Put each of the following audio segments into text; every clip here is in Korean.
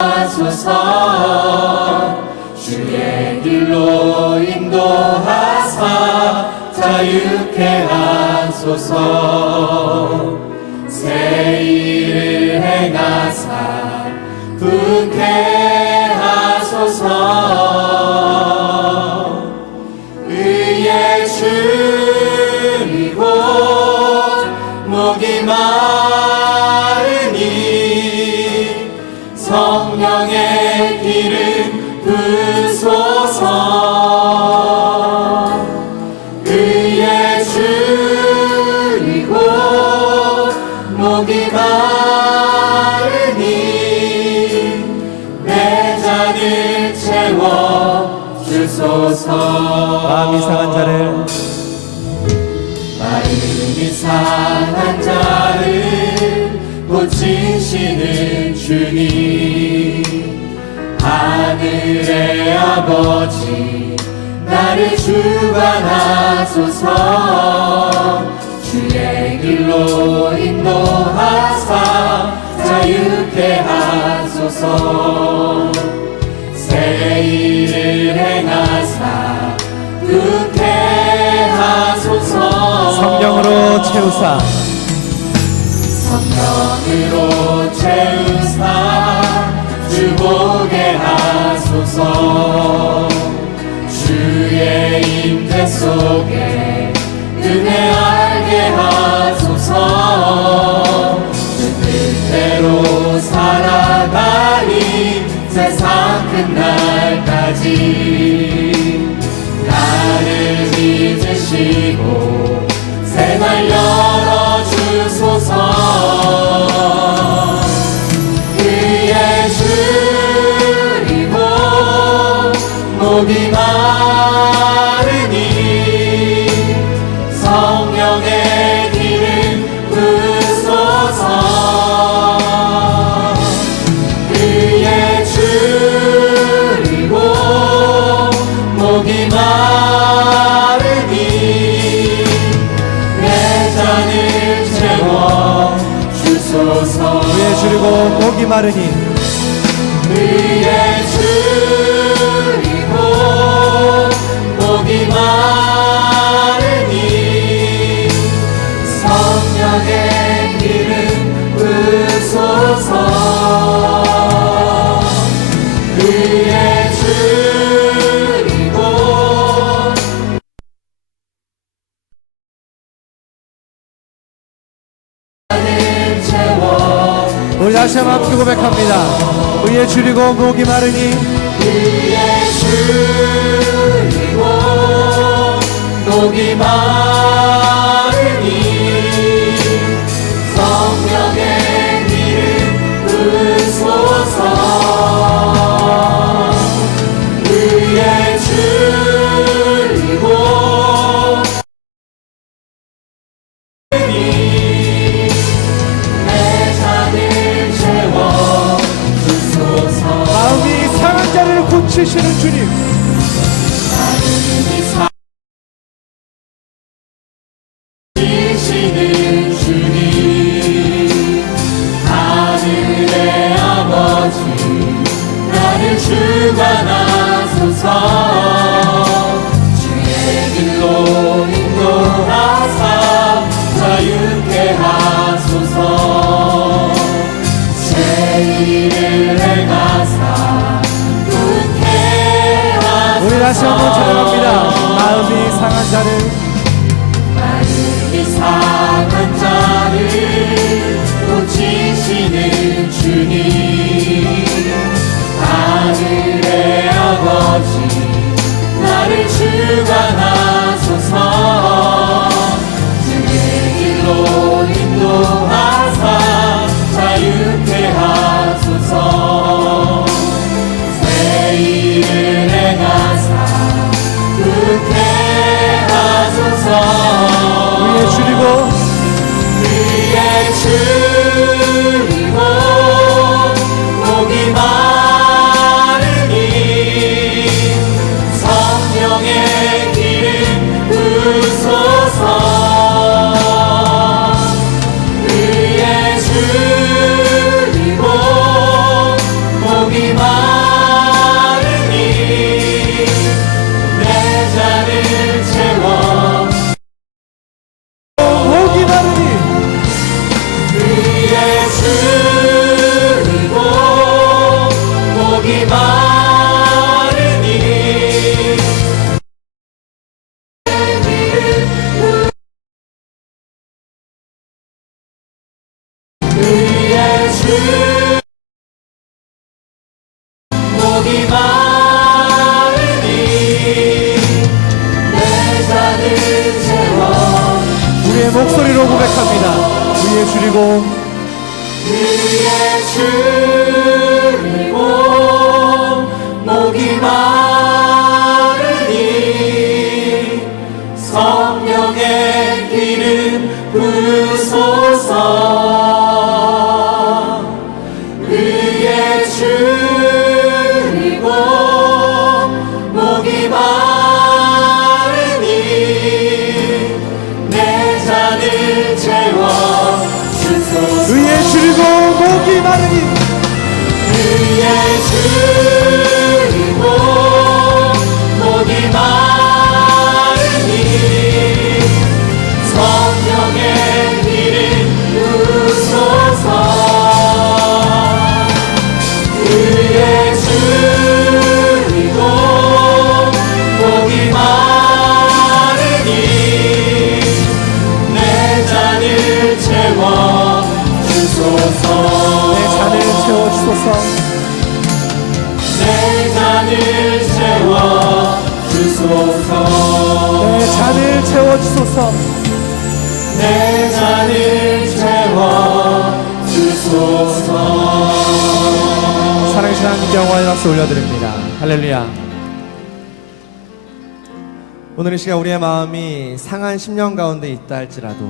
하소서. 주의 길로 인도하사 자유케 하소서. 새 일을 행하사 부게 하소서. 의의 주니 곧 목이 마르니 성령의 기름 부소서. 의의 주니 곧 목이 마르니 내 잔을 채워 주소서. 마음이 상한 자를 마음이 상한 자를 고치시는 주님, 하늘의 아버지 나를 주관하소서. 주의 길로 인도하사 자유케 하소서. 새 일을 행하사 굳게 하소서. 성령으로 채우사 성령으로 채우사 주보게 하소서. 주의 임재 속에 은혜 알게 하소서. 주 뜻대로 살아가리 세상 끝날까지. 나를 빚으시고 새날 열어주소서. 그의 주리고 목이 마르니 성령의 기름 부소서. 그의 주리고 목이 마르니 내 잔을 채워 주소서. 위에 줄이고 목이 마르니 의의 주리고 목이 마르니 성령의 기름 부소서. 의의 주리고 잔을 채워. 우리 다시 한번 함께 고백합니다. 위에 줄이고 목이 마르니 위에 줄이고 목이 마르니 성령의 기름 부소서. 위에 줄이고 내 잔을 채워 주소서. 마음이 상한 자를 고치시는 주님, 이시는 주님, 하늘의 아버지 나를 주관하소서. 주의 길로 인도하사 자유케 하소서. 새 일을 행하사 굳게 하소서. 우리 다시 한번 찬양합니다. 마음이 상한 자를 마음이 상한 자를 고치시는 주님, 하늘의 아버지 나를 주관하소서. 주의 길로 인도하사 자유케 하소서. 새 일을 행하사 굳게 하소서. 위에 줄이고 목이 마르니 내 잔을 채워 우리의 목소리로 고백합니다. 우리의 주리고 그의 주리고 목이 마르니 성령의 기름 부으소서 그의 주리고 목이 마르니 내 잔을 채워 의의 주리고 목이 마르니 그의 주리고 목이 마르니 성령의 기름 부으소서 그의 주리고 목이 마르니 내 잔을 채워 주소서 내 잔을 채워주소서. 내 잔을 채워 주소서 내 잔을 채워주소서. 내 잔을 채워 주소서 사랑의 시간 영광의 박수 올려드립니다. 할렐루야. 오늘 이 시간 우리의 마음이 상한 10년 가운데 있다 할지라도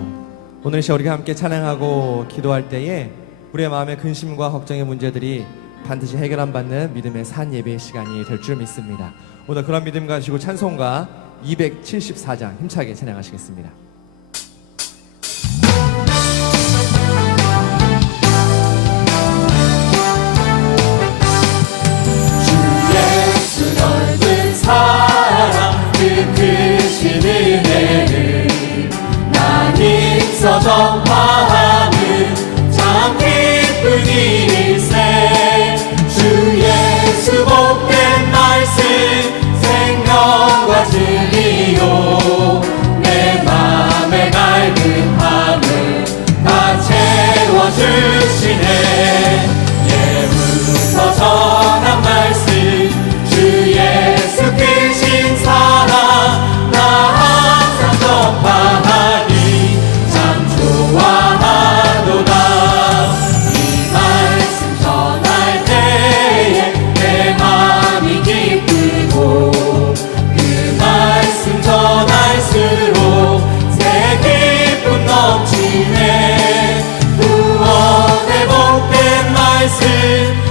오늘 이 시간 우리가 함께 찬양하고 기도할 때에 우리의 마음의 근심과 걱정의 문제들이 반드시 해결 안 받는 믿음의 산 예배의 시간이 될 줄 믿습니다. 오늘 그런 믿음 가지고 찬송가 274장 힘차게 찬양하시겠습니다. 예수 넓은 사랑 그 크신 은혜를 난 힘써 전파하는 참 기쁜 일세 주 예수 복된 말씀 생명과 진리요 내 맘의 갈급함을 다 채워주시네 예부터 전한 말씀 주 예수 크신 사랑 나 항상 전파하니 참 좋아하도다 이 말씀 전할 때에 내 맘이 기쁘고 그 말씀 전할수록 새 기쁨 넘치네 구원의 복된 말씀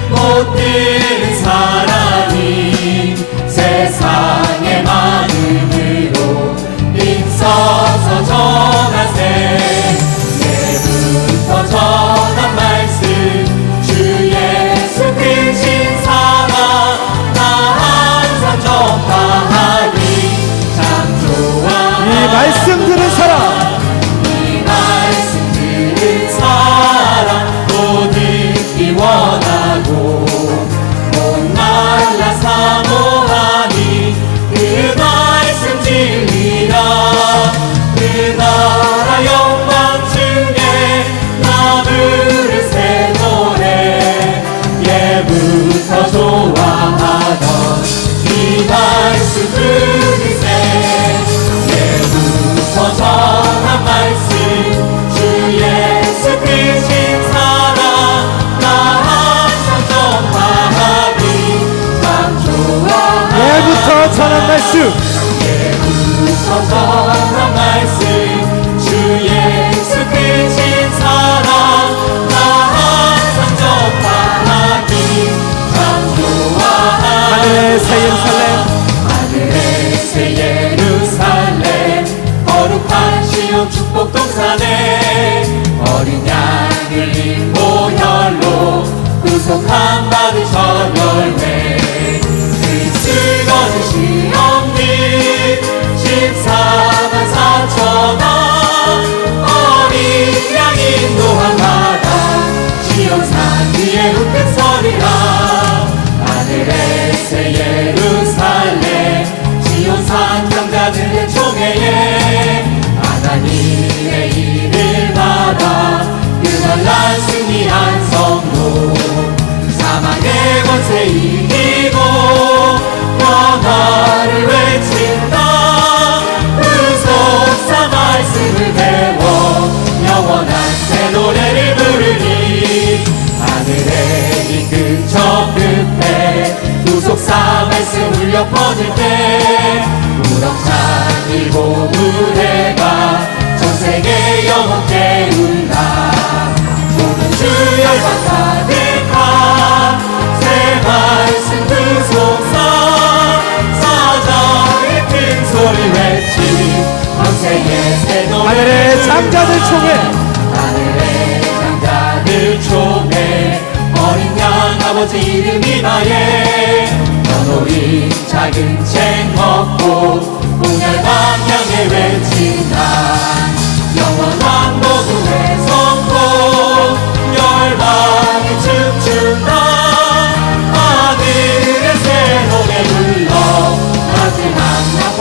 못 들은 사람이 세상의 많음으로 힘써서 전하세 예부터 전한 말씀 주 예수 크신 사랑 나 항상 전파하니 참 좋아 이 말씀 들은 사람 이 말씀 들은 사랑 또 듣기 원하고 못 말라 사모하니 그 말씀 진리라 그 나라 영광 중에 나 부를 새 노래 예부터 좋아하던 이 말씀 들으세 예부터 전한 말씀 주 예수 크신 사랑 나 항상 전파하니 참 좋아하니 예부터 전한 말씀 예부터 전한 말씀 주 예수 크신 사랑 나 항상 전파하니 참 좋아하니 하늘의 새 예루살렘 하늘의 새 예루살렘 거룩한 시온 축복 동산에 어린 양을 입고 혈로 구속함 받으셔 열매 그 쓰거진 시험님 14만 울려 퍼질 때 우렁찬 일곱 무대가 전세계 영원케 울라. 모든 주 열방 가득한 새 말씀 듣소서. 사자의 큰 소리 외치 권세의 새 노래. 하늘의 장자들 총회, 하늘의 장자들 총회 어린 양 아버지 이름 인하에 너희 작은 책 먹고 공열 방향에 외친다. 영원한 모두의 선포 열방이 춤춘다. 하늘의 새 노래 불러 마지막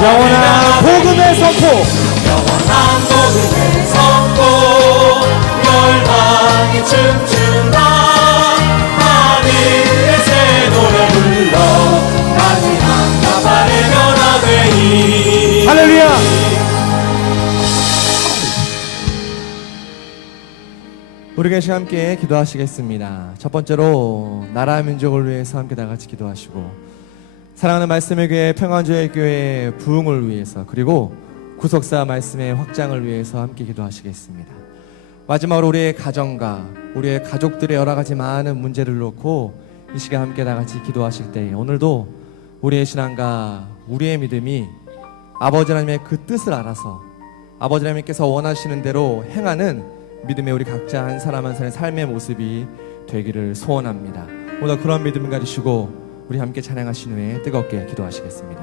영원한 복음의 선포, 영원한 복음의 선포 열방이 춤춘다. 하늘의 새 노래 불러 마지막 나팔의 변화되이. 할렐루야. 우리 계시 함께 기도하시겠습니다. 첫 번째로 나라 민족을 위해서 함께 다 같이 기도하시고, 사랑하는 말씀의 교회 평안주의 교회 부흥을 위해서, 그리고 구속사 말씀의 확장을 위해서 함께 기도하시겠습니다. 마지막으로 우리의 가정과 우리의 가족들의 여러 가지 많은 문제를 놓고 이 시간 함께 다 같이 기도하실 때, 오늘도 우리의 신앙과 우리의 믿음이 아버지 하나님의 그 뜻을 알아서 아버지 하나님께서 원하시는 대로 행하는 믿음의 우리 각자 한 사람 한 사람의 삶의 모습이 되기를 소원합니다. 오늘 그런 믿음을 가지시고 우리 함께 찬양하신 후에 뜨겁게 기도하시겠습니다.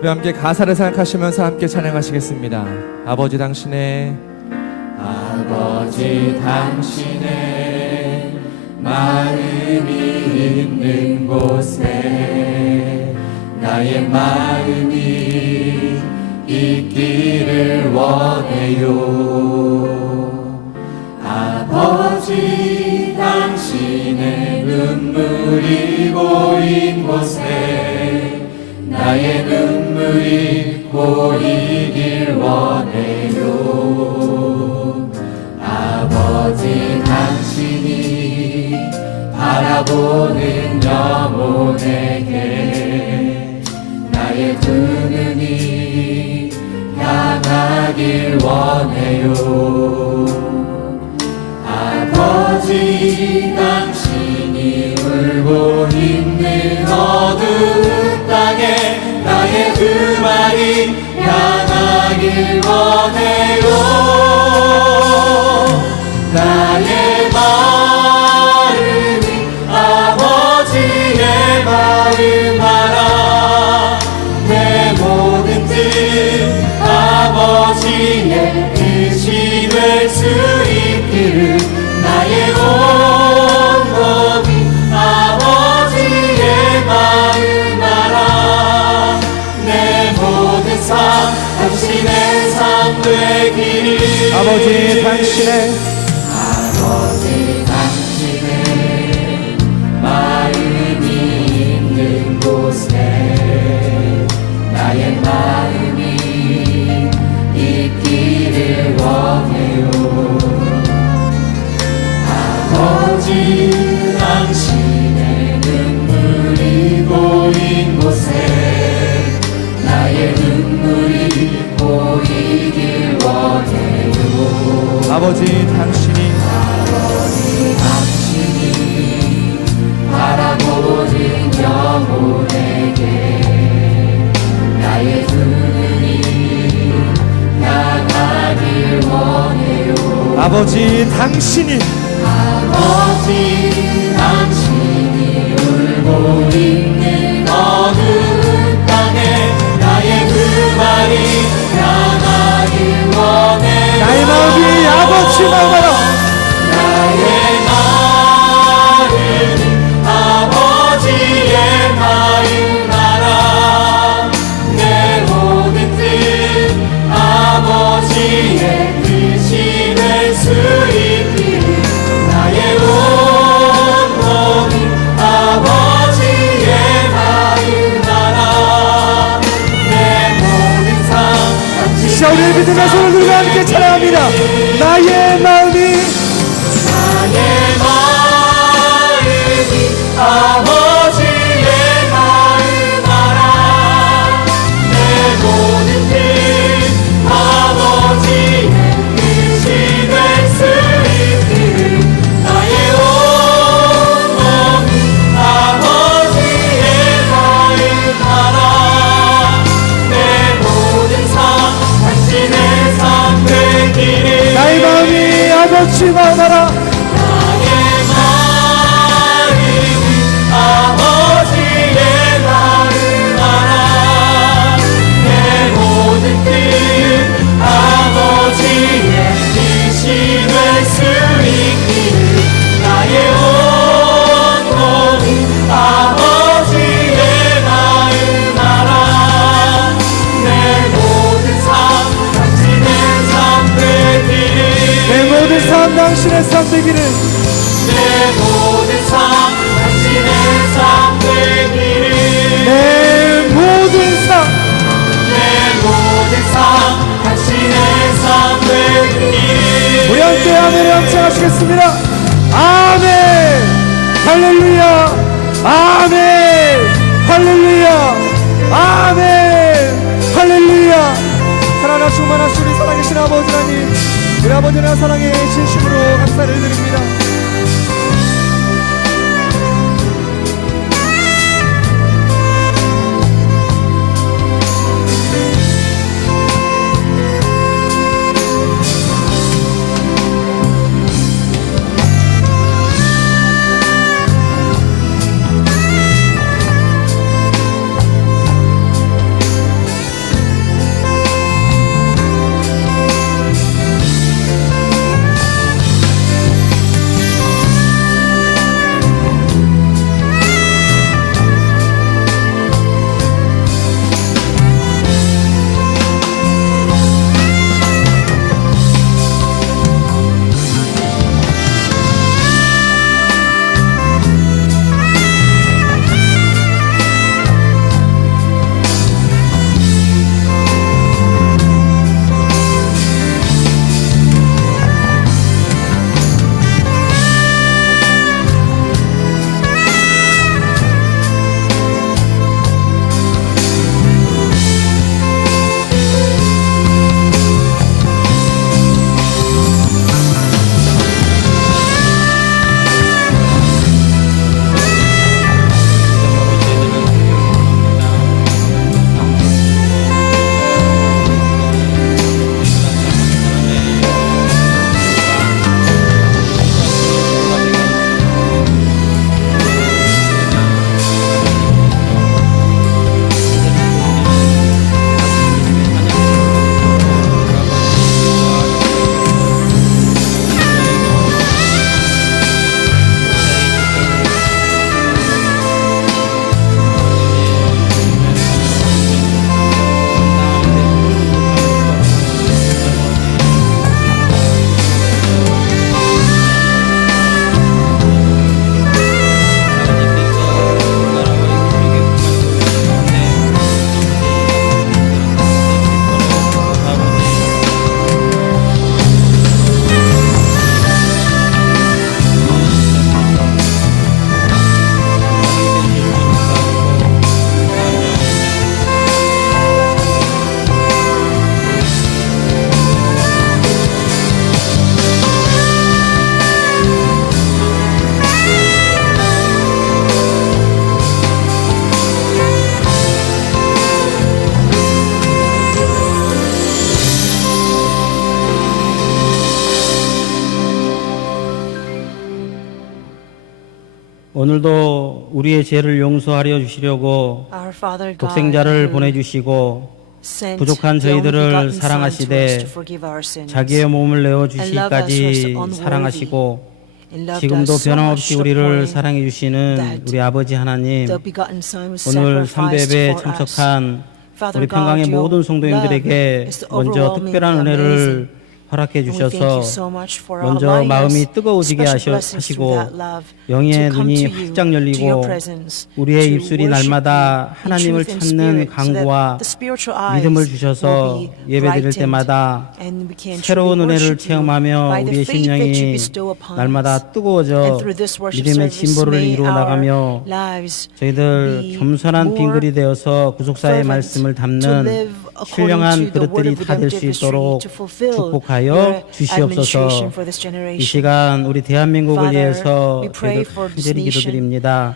우리 함께 가사를 생각하시면서 함께 찬양하시겠습니다. 아버지 당신의 마음이 있는 곳에 나의 마음이 있기를 원해요. 아버지 당신의 눈물이 고인 곳에 나의 눈물이 고이길 원해요. 아버지 당신이 바라보는 영혼에게 나의 두 눈이 향하길 원해요. 아버지 당신이 울고 있는 어두운 땅에 나의 두 말이 향하길 원해요. 나의 마음이 아버지의 마음 알아. 내 모든 뜻 아버지의 뜻이 될 수 있기를 나의 온 몸이 아버지의 마음 알아. 내 모든 삶 당신의 삶 되기를. 아버지 당신의 마음이 있는 곳에 나의 마음이 있기를 원해요. 아버지 당신의 눈물이 고인 곳에 나의 눈물이 고이길 원해요. 아버지 당신이 바라보는 영혼에게 나의 두 눈이 향하길 원해요. 아버지 당신이 당신이 울고 있는 어두운 땅에 나의 두 말이 향하길 원해요. 나의 마음이 아버지 마음 알아. 나의 아버지의 마음 알아. 내 모든 뜻 아버지의 뜻이 될 수 있기를 나의 온 몸이 아버지의 마음 알아. 내 모든 삶 자, 우리의 믿음의 손을 들고 함께 찬양합니다. 나의 마음이 아버지 마음 알아. 아버지의 마음 알아. 내 모든 뜻 아버지의 뜻이 될 수 있기를 나의 온몸이 아버지의 마음 알아. 내 모든 삶 당신의 삶 되기를 내 모든 삶 당신의 삶 되기를. 내 모든 삶 당신의 삶 되기를 내 모든 삶. 내 모든 삶 당신의 삶 되기를 우리 함께 아멘을 함청하시겠습니다. 아멘. 할렐루야. 아멘. 할렐루야. 아멘. 할렐루야. 사랑하나 충만하신 우리 살아계신 아버지 하나님, 우리 아버지 하나님 사랑에 진심으로 감사를 드립니다. 오늘도 우리의 죄를 용서하려 주시려고 Our Father God, 독생자를 who 보내주시고 sent 부족한 the only 저희들을 begotten Son to us 사랑하시되 to forgive our sins, 자기의 몸을 내어 and love us 주시기까지 was unworthy, 사랑하시고 and loved 지금도 us so 변함없이 much to the 우리를 point 사랑해 주시는 that 우리 아버지 하나님, the begotten Son was 오늘 sacrificed 3배에 for us. 참석한 Father 우리 평강의 God, your 모든 성도님들에게 love is 먼저 overwhelming, 특별한 은혜를 amazing. 허락해 And we thank 주셔서 you so much for 먼저 allowing 마음이 us 뜨거워지게 special blessings 하시고 through that love 영의 to come 눈이 to you, 활짝 to your 열리고 presence, 우리의 to 입술이 worship 날마다 you in 하나님을 truth and 찾는 spirit, so that 간구와 the spiritual eyes 믿음을 will 주셔서 be 예배드릴 brightened, 때마다 and we can 새로운 truly 은혜를 worship you 체험하며 by the 우리의 faith that you 심령이 bestow upon us. 날마다 And 뜨거워져 through this worship 믿음의 service, 진보를 may 이루어 our 나가며 lives 저희들 be 겸손한 more 빈글이 되어서 구속사의 fervent 말씀을 to 담는 live according 신령한 to the word 그릇들이 of 다 될 수 redemptive history, 있도록 to fulfill 축복하여 your 주시옵소서. administration for this 이 generation. 시간 우리 대한민국을 Father, 위해서 we pray 저희들 for this 간절히 nation. 기도드립니다.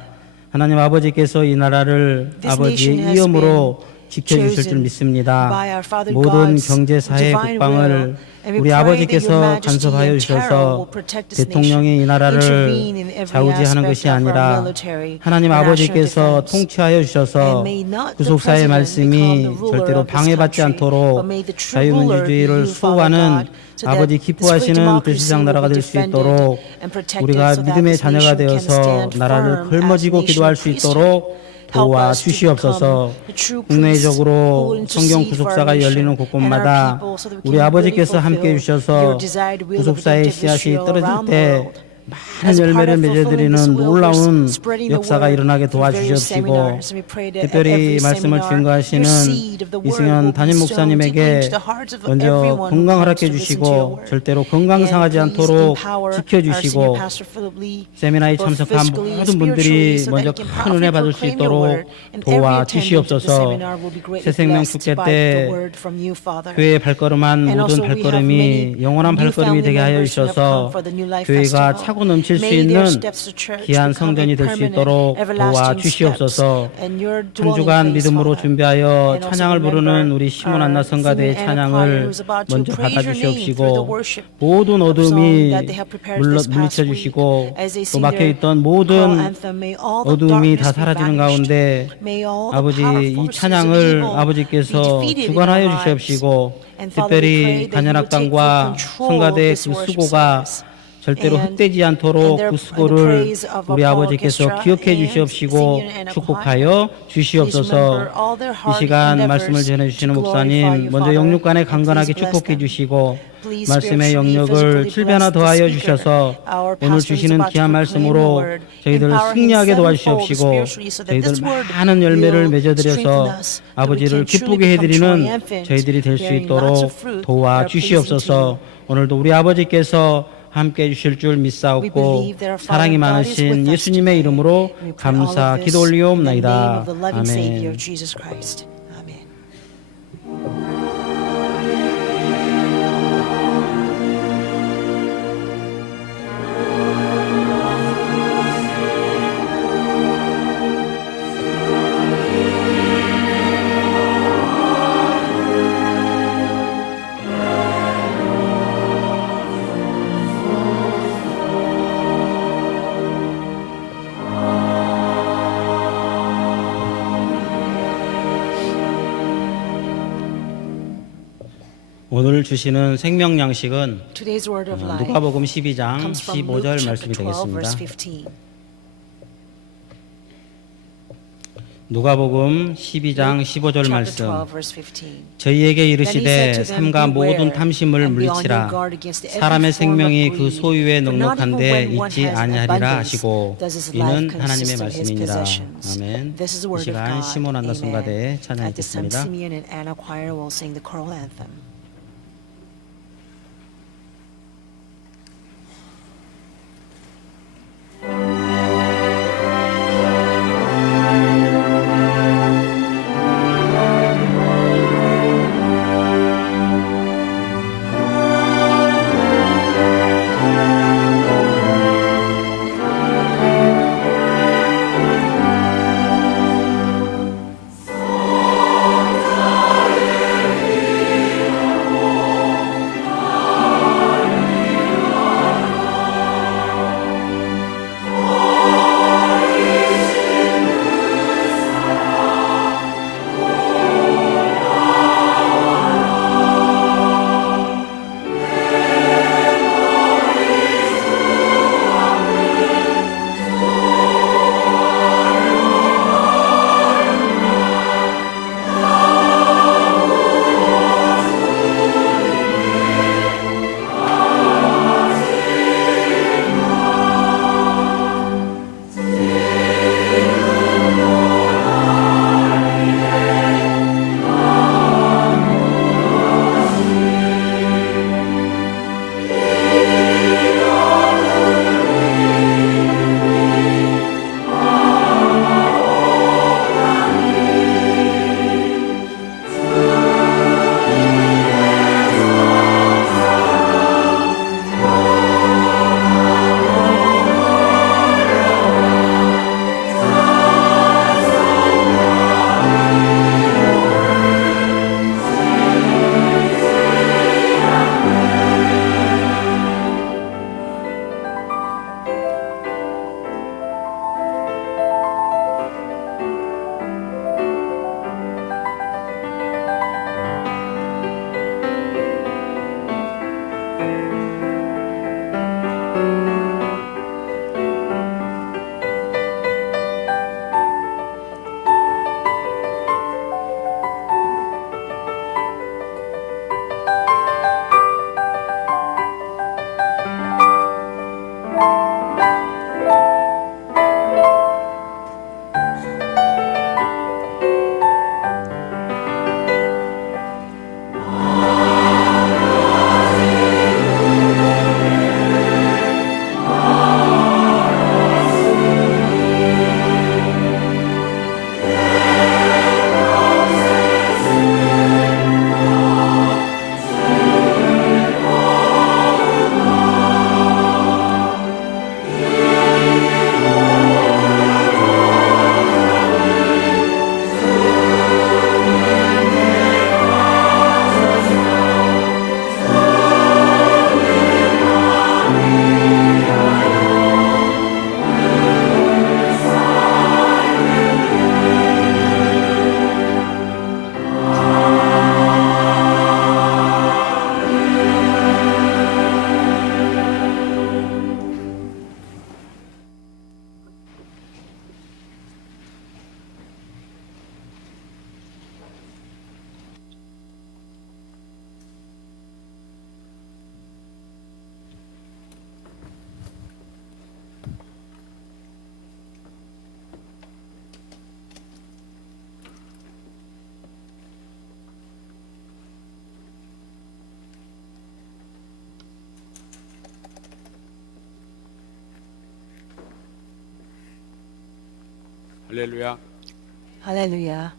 하나님 아버지께서 이 나라를 This 아버지의 nation has 위엄으로 지켜주실 줄 믿습니다. by our Father 모든 God's 경제, 사회, divine 국방을 will. And we 우리 pray that your 아버지께서 majesty 간섭하여 and terror 주셔서 will protect this 대통령이 이 nation, 나라를 intervene in every 좌우지하는 aspect 것이 of our 아니라 military 하나님 and national 아버지께서 defense. 통치하여 주셔서 And may not the 구속사의 president 말씀이 become the ruler 절대로 of this 방해받지 country, 않도록 but may the true ruler be 자유민주주의를 you, Father 수호하는 God, so that 아버지 this great 기뻐하시는 democracy 불시장 will 나라가 be 될 수 defended 있도록 and protected 우리가 so that 믿음의 this 자녀가 nation can 되어서 stand 나라를 firm as a 걸머지고 nation 기도할 of 수 priesthood. 있도록 Help us to 도와주시옵소서. become the true priests who 국내적으로 will 성경 intercede for our 구속사가 nation 열리는 and our 곳곳마다 people so that we 우리 can 아버지께서 really 함께 fulfill 해주셔서 your desired will of 구속사의 redemptive 씨앗이 Israel 떨어질 around 때 the world. 많은 As a part 열매를 of fulfilling 맺어드리는 this will, we're 놀라운 spreading the 역사가 word 일어나게 through various 도와주시옵시고 seminars. And we pray that at 특별히 every 말씀을 seminar, 증거하시는 your seed of the word 이승현 will 담임 be sown deeply 목사님에게 into the hearts of 먼저 everyone who 건강 comes 허락해 to listen to your 주시고 word. 절대로 건강 상하지 And please 않도록 empower our 지켜주시고 senior pastor Philip Lee, 세미나에 both 참석한 physically and 모든 분들이 spiritually, so that 먼저 he can 큰 은혜 powerfully 받을 수 proclaim your 있도록 word, and every attendant of the 도와주시옵소서. seminar will be greatly 새 생명 blessed 축제 by 때 the word from you, Father. 교회에 발걸음한 And 모든 also we have 발걸음이 many 영원한 new 발걸음이 family 되게 하여 members who have come 주셔서 for the New Life 교회가 Festival. 차고 넘칠 수 May 있는 their steps to church 귀한 become 성전이 a 될 수 permanent, 있도록 everlasting 도와주시옵소서. steps, and your 한 dwelling 주간 place, 믿음으로 Father. 준비하여 And also 찬양을 부르는 remember 우리 시몬 our 안나 성가대의 singing and choir 찬양을 who's about to 먼저 praise your name 받아주시옵시고 through the worship 모든 song 어둠이 that they have prepared this past 물리쳐 week. 주시고 As they 또 sing their 막혀있던 choral 모든 anthem, may all the 어둠이 다 darkness be 사라지는 banished. 가운데 May all the 아버지 power 이 forces of 찬양을 evil 아버지께서 be defeated in 주관하여 our lives. 주시옵시고 And Father, we 특별히 pray that you will take full 간현악단과 control of 성가대 this 그 worship 수고가 service. 절대로 And 헛되지 않도록 their- 그 and the 수고를 praise of 우리 our 아버지께서 orchestra 기억해 and 주시옵시고 singing and 축복하여 Please 주시옵소서. remember all their 이 hard 시간 endeavors 말씀을 전해주시는 to glorify you, 목사님 먼저 Father, 영육간에 and 강건하게 please bless 축복해 them. 주시고 Please 말씀의 spiritually, 영역을 physically 7배나 bless the 더하여 speaker. 주셔서 Our 오늘 pastor is 주시는 about to 귀한 proclaim the 말씀으로 word. 저희들을 Empower him 승리하게 sevenfold 도와주시옵시고 spiritually so that 저희들 this word 많은 열매를 will 맺어드려서 strengthen us, so we 아버지를 can truly 기쁘게 become 해드리는 triumphant, 저희들이 될 수 bearing lots 있도록 of fruit that are pleasing to 도와주시옵소서. you. 오늘도 우리 아버지께서 함께 해주실 줄 We 믿사옵고 believe that our Father 사랑이 God is 많으신 with us 예수님의 today. 이름으로 We pray all 감사 of this 기도 in the name 올리옵나이다. of the loving Savior, 아멘. Jesus Christ. Amen. 오늘 주시는 생명 양식은 Today's word of life 누가복음 12장 comes from Luke 15절 chapter 말씀이 12, verse 되겠습니다. 15. 누가복음 12장 15절 Chapter 말씀 12, verse 15. 저희에게 Then he 이르시되 said to them, 삼가 모든 Beware, 탐심을 and be on your 물리치라 guard against every 사람의 form of 생명이 그 greed. 소유에 For not even 넉넉한데 when one 있지 has 아니하리라 abundance 하시고 does his 이는 life 하나님의 consist of his 말씀이니라. possessions. 아멘. This is the 이 word of 시간 God. 시몬 안나 Amen. 성가대 At this time, 찬양하겠습니다. Simeon and Anna choir will sing the choral anthem. 내 할렐루야. Hallelujah.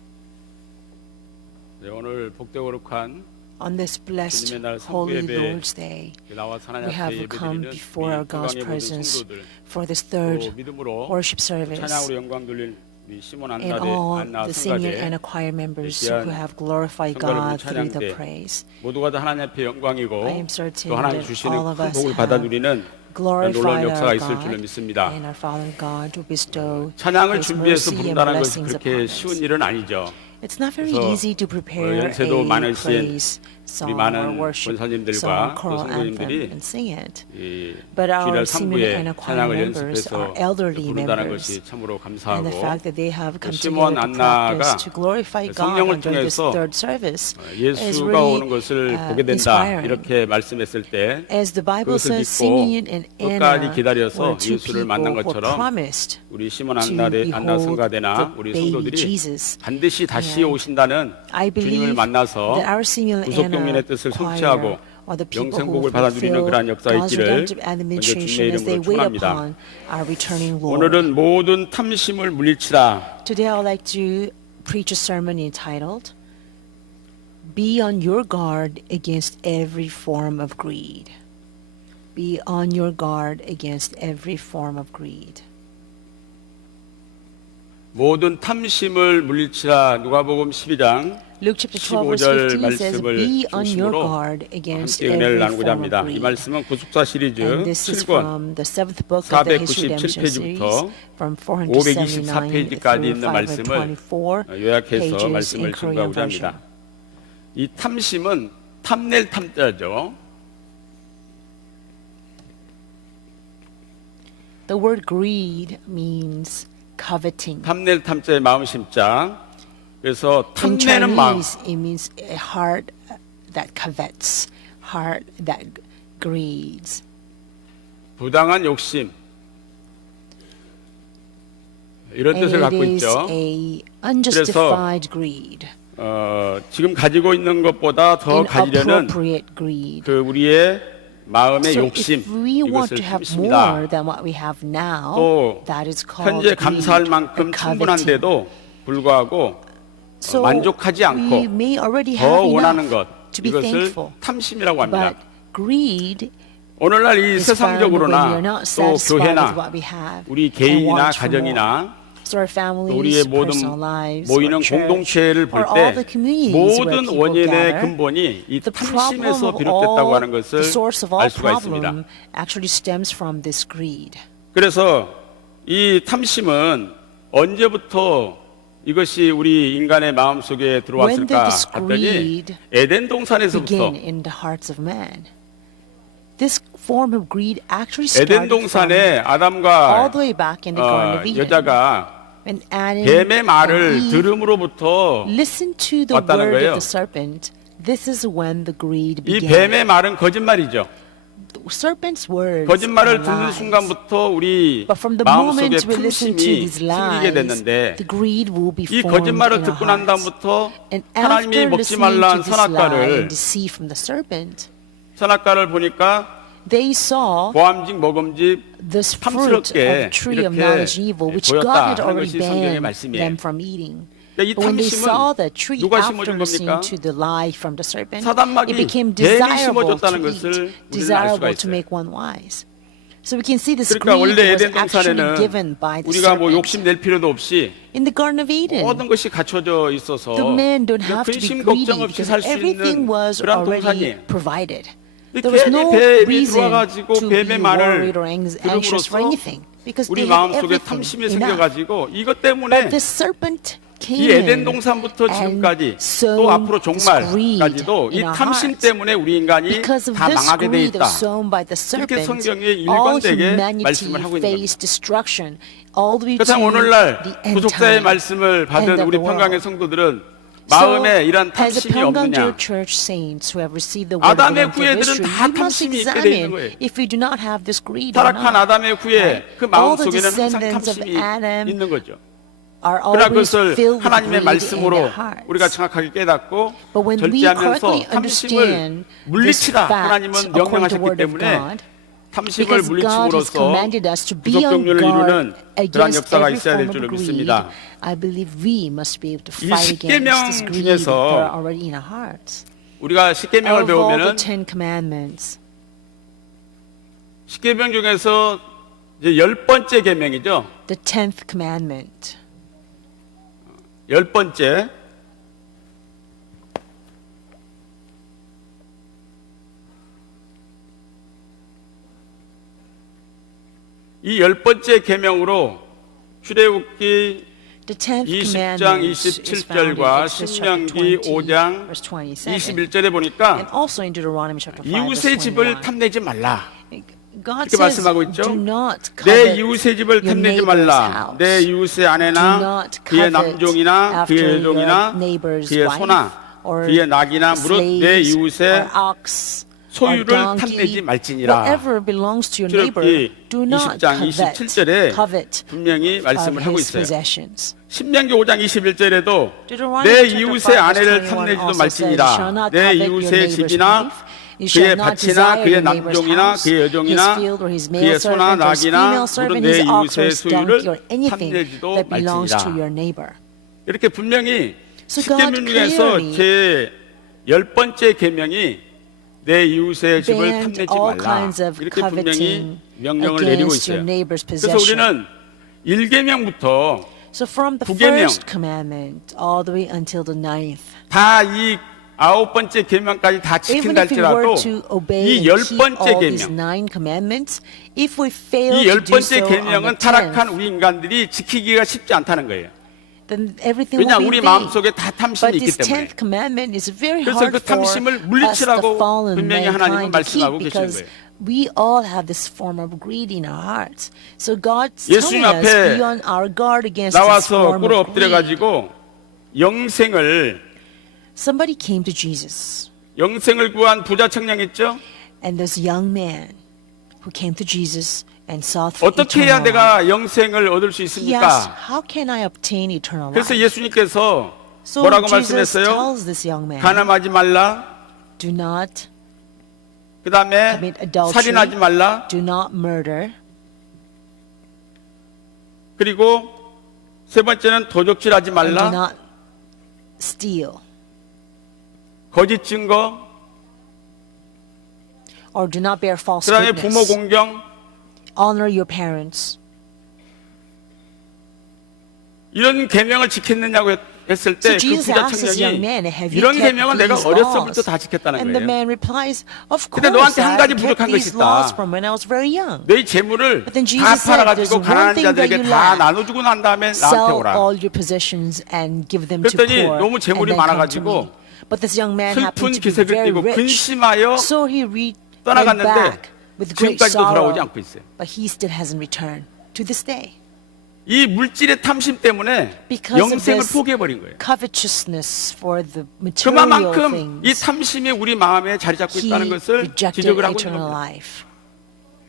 네, 오늘 복되고 거룩한 On this blessed 주님의 날 성부 Holy 예배 Lord's Day, 나와서 하나님 we 앞에 have come 예배드리는 before our God's 우리 presence 성도들 for this 또 third 믿음으로 worship 또 service, 찬양으로 영광 돌릴 우리 시몬 and 안나 all the singing and 성가대 choir members 귀한 who have glorified 성가 여러분 God through the 찬양 때 praise. 모두가 다 하나님 앞에 영광이고 I am certain 또 하나님 that 주시는 all of 큰 us 복을 have 받아 누리는 놀라운 glorified 역사가 our 있을 줄로 God, 믿습니다. and our Father God will bestow 찬양을 His 준비해서 mercy and 부른다는 것이 blessings 그렇게 upon 쉬운 us. 일은 아니죠. It's not very 그래서 easy to prepare 연세도 a 많으신 praise 우리 song or 많은 worship 권사님들과 song, 또 choral anthem, 성도님들이 and sing it. 이 But our 주일날 senior 3부에 and choir 찬양을 members, 연습해서 our elderly 부른다는 members, 것이 참으로 and the 감사하고 fact that they have come 시몬 together to 안나가 practice to glorify God 성령을 during this 통해서 third service is 예수가 really 오는 것을 보게 된다 inspiring. 이렇게 말씀했을 때 As the Bible 그것을 says, 믿고 Simeon and 끝까지 Anna 기다려서 were two 예수를 people 만난 who were 것처럼 promised 우리 시몬 to 안나 behold 성가대나 the 우리 baby 성도들이 Jesus. 반드시 다시 And 오신다는 I 주님을 believe 만나서 that our Simeon and Anna 구속경민의 뜻을 choir 성취하고 or the people who 영생복을 받아 누리는 fulfill 그러한 역사가 God's 있기를 redemptive 먼저 administration 주님의 as they 이름으로 wait 축원합니다. upon our returning Lord. 오늘은 모든 탐심을 물리치라. Today I would like to preach a sermon entitled Be on your guard against every form of greed. Be on your guard against every form of greed. 모든 탐심을 물리치라. 누가복음 12장 Luke chapter 12 verse 15절 15 says, 말씀을 Be on your 중심으로 guard against 함께 은혜를 every 나누고자 form of 합니다. 이 greed. 말씀은 구속사 시리즈 And this is 7권 from the seventh book of the History Redemption series, 497페이지부터 from 479 524페이지까지 through 있는 말씀을 524 요약해서 pages 말씀을 in Korean 증거하고자 version. 합니다. 이 탐심은 탐낼 탐자죠. The word greed means coveting. 탐낼 탐자의 마음 심자. 그래서 In 탐내는 마음. Chinese, it means a heart that covets, heart that greeds. 부당한 욕심. 이런 And 뜻을 it 갖고 is 있죠. a unjustified greed, 지금 가지고 있는 것보다 더 가지려는 inappropriate greed. 그 우리의 마음의 So 욕심 if we want 이것을 to have 탐심이다. more than what we have now, 또 that is called 현재 greed 감사할 or 만큼 coveting. 충분한데도 불구하고 So 만족하지 않고 we may already 더 have 원하는 enough 것 to be 이것을 thankful, 탐심이라고 합니다. but greed 오늘날 이 is found when we 세상적으로나 are not 또 satisfied with 교회나 what we have 우리 and 개인이나 want for more. 가정이나 So our 또 families, 우리의 모든 personal lives, 모이는 or church, 공동체를 볼 or all 때 the communities where 모든 people 원인의 gather, 근본이 이 the problem 탐심에서 of 비롯됐다고 all, 하는 것을 the source of all 알 수가 있습니다. problem actually stems from this greed. 그래서 이 탐심은 언제부터 이것이 우리 인간의 마음 속에 When 들어왔을까 did this 했더니 greed 에덴 동산에서부터 begin in the hearts of man? This form of greed actually started 에덴 from 동산에 all 아담과 the way back in the Garden of Eden. 여자가 When Adam 뱀의 말을 and Eve 들음으로부터 listened to the 왔다는 word 거예요. of the serpent, this is when the greed 이 began. 뱀의 말은 거짓말이죠. The serpent's words 거짓말을 are 듣는 lies. 순간부터 우리 But from the 마음속에 moment we listen to 탐심이 these 생기게 lies, 됐는데 the greed will be 이 formed 거짓말을 in our 듣고 난 hearts. 다음부터 And 하나님이 after 먹지 listening 말라 한 to this lie 선악과를 and deceit from the serpent, 선악과를 보니까 they saw 보암직 먹음직 this fruit of 탐스럽게 tree of 이렇게 knowledge and evil, which 보였다 God had 하는 already 것이 성경의 banned 말씀이에요. them from eating. 이 But when they 탐심은 saw the tree 누가 after 심어준 listening 겁니까? to the lie from the serpent, 사단마귀, it became 뱀이 desirable 심어줬다는 to 것을 eat, 우리는 알 수가 desirable to 있어요. make one wise. So we can see this 그러니까 greed 원래 was 에덴 actually 동산에는 given by the 우리가 뭐 serpent. 욕심 낼 필요도 없이 In the Garden of Eden, 모든 것이 갖춰져 있어서 the men don't 그냥 have to be 근심 greedy 걱정 없이 because 살 수 everything 있는 was 그런 already 동산이에요. provided. 이 There was 괜히 no 뱀이 reason 들어와가지고 to be 뱀의 말을 worried or anxious for 들음으로써 anything because 우리 they had 마음속에 everything 탐심이 enough. 생겨가지고 이것 때문에 But the serpent 이 came 에덴 in 동산부터 and 지금까지 또 sown 앞으로 this greed 종말까지도 이 in our 탐심 hearts. 때문에 우리 인간이 Because of 다 this 망하게 돼 greed 있다. that was sown by the 이렇게 serpent, 성경에 all 일관되게 humanity 말씀을 하고 있는 겁니다. faced destruction all the way to 그렇다면 오늘날 the end 구속사의 time. 말씀을 end 받은 of 우리 the 평강의 world. 성도들은 So, 마음에 이런 as the 탐심이 없느냐? Pyongyang Church saints who have received the word of 아담의 redemptive 후예들은 history, 다 we must 탐심이 있게 돼 있는 examine 거예요. if we do not have this greed or 타락한 not. 아담의 후예 그 All 마음 the 속에는 항상 descendants of 탐심이 Adam 있는 거죠. are 그러나 always 그것을 filled with 하나님의 greed in their 말씀으로 hearts. 우리가 정확하게 깨닫고 But when we 절제하면서 correctly 탐심을 understand this 물리치라 fact 하나님은 according to the 명령하셨기 word of 때문에 God, 탐심을 Because God has 물리침으로써 commanded us to be 구속 on 종료를 guard 이루는 그러한 against 역사가 every 있어야 될 form 줄로 of greed. 믿습니다. I believe we must be able to 이 fight against this 십계명 greed that 중에서 are already in our hearts. 우리가 십계명을 Of all the 배우면은 10 commandments, 십계명 중에서 이제 10번째 계명이죠. the 10th commandment, 10번째. 이 10번째 계명으로 출애굽기 the 10th 20장 commandment is found in 27절과 Exodus chapter 신명기 20, 5장 verse 27, 21절에 and 보니까 also in Deuteronomy chapter 5, verse 이웃의 집을 21. 탐내지 말라. God 이렇게 says, 말씀하고 있죠. do not 내 covet 이웃의 집을 your 탐내지 neighbor's 말라. house. 내 이웃의 Do 아내나 not 그의 covet 남종이나 after 그의 your 여종이나 neighbor's 그의 wife, 소나 or 그의 낙이나 무릇 내 slaves, 이웃의 or ox, or 소유를 donkey, 탐내지 말지니라. whatever belongs to your neighbor, 출애굽기 do not 20장 27절에 covet 분명히 of 말씀을 하고 his 있어요. possessions. 신명기 5장 21절에도 Deuteronomy 내 chapter 이웃의 5, 아내를 verse 21 탐내지도 also says, "You shall 말지니라. not 내 covet your 이웃의 neighbor's 집이나 wife. You shall 그의 not 밭이나 desire 그의 your neighbor's 남종이나 house, 그의 his 여종이나 field or his 그의 male 소나 servant or his 낙이나 female 모든 servant, 내 his ox or 이웃의 his donkey or 소유를 anything 탐내지도 that belongs to 말지니라. your neighbor." 이렇게 분명히 So God 십계명 중에서 clearly 제 10번째 계명이 내 이웃의 집을 banned 탐내지 all 말라. kinds of 이렇게 분명히 coveting 명령을 내리고 against your 있어요. neighbor's 그래서 possession. 우리는 1계명부터 So from the 구계명. first commandment all the way until the 9th, 다 이 9번째 계명까지 다 even 지킨다 if we were 할지라도 to obey 이 and keep 10번째 all these 계명 9 commandments, if we fail 이 to do 10번째 so on the 계명은 타락한 10th, 우리 인간들이 지키기가 쉽지 않다는 거예요. then everything 왜냐 will 우리 be vain. 마음속에 다 But 탐심이 있기 this 때문에. 10th commandment is very 그래서 hard 그 for 탐심을 us, the 물리치라고 fallen 분명히 하나님은 mankind, to keep 말씀하고 계시는 because 거예요. we all have this form of greed in our hearts. So God's 예수님 telling us, 앞에 be on our guard against this 나와서 form 꿇어 of 엎드려 greed. 가지고 영생을 Came to Jesus, 구한 부자 청년 있죠? and this young man who came to Jesus and sought for 어떻게 해야 eternal life. 내가 영생을 얻을 수 He asked, 있습니까? how can I obtain eternal 그래서 life? 예수님께서 So 뭐라고 Jesus 말씀했어요? tells this young man, 가늠하지 말라. do not 그 다음에 commit adultery, 살인하지 말라. do not murder, 그리고 세 번째는 도적질하지 and do 말라. not steal, 거짓 증거. or do not bear false 그 다음에 부모 witness. 공경. Honor your parents. 이런 계명을 지켰느냐고 했을 때 So 그 Jesus 부자 asks this young man, 청년이 have you 이런 kept 계명은 내가 these 어렸을부터 laws? 다 지켰다는 And the 거예요. man replies, of 근데 course, 너한테 한 I 가지 kept 부족한 these 것이 laws 있다. from when I was very young. 내 재물을 But then 다 Jesus said, 팔아가지고 there's one 가난한 thing that 자들에게 you 다 lack. 나눠주고 난 다음에 나한테 Sell 오라. all your possessions and give them to 그랬더니 poor, 너무 재물이 and then come to 많아가지고 me. But this young man 슬픈 happened to be 기색을 very 띠고 rich, 근심하여 so he went 떠나갔는데 back with great 지금까지도 sorrow, 돌아오지 않고 있어요. but he still hasn't returned to this day. 이 물질의 탐심 때문에 Because of 영생을 this 포기해버린 거예요. covetousness for the material 그만큼 이 things, 탐심이 우리 마음에 자리 잡고 he 있다는 것을 rejected 지적을 하고 있는 eternal 겁니다. life.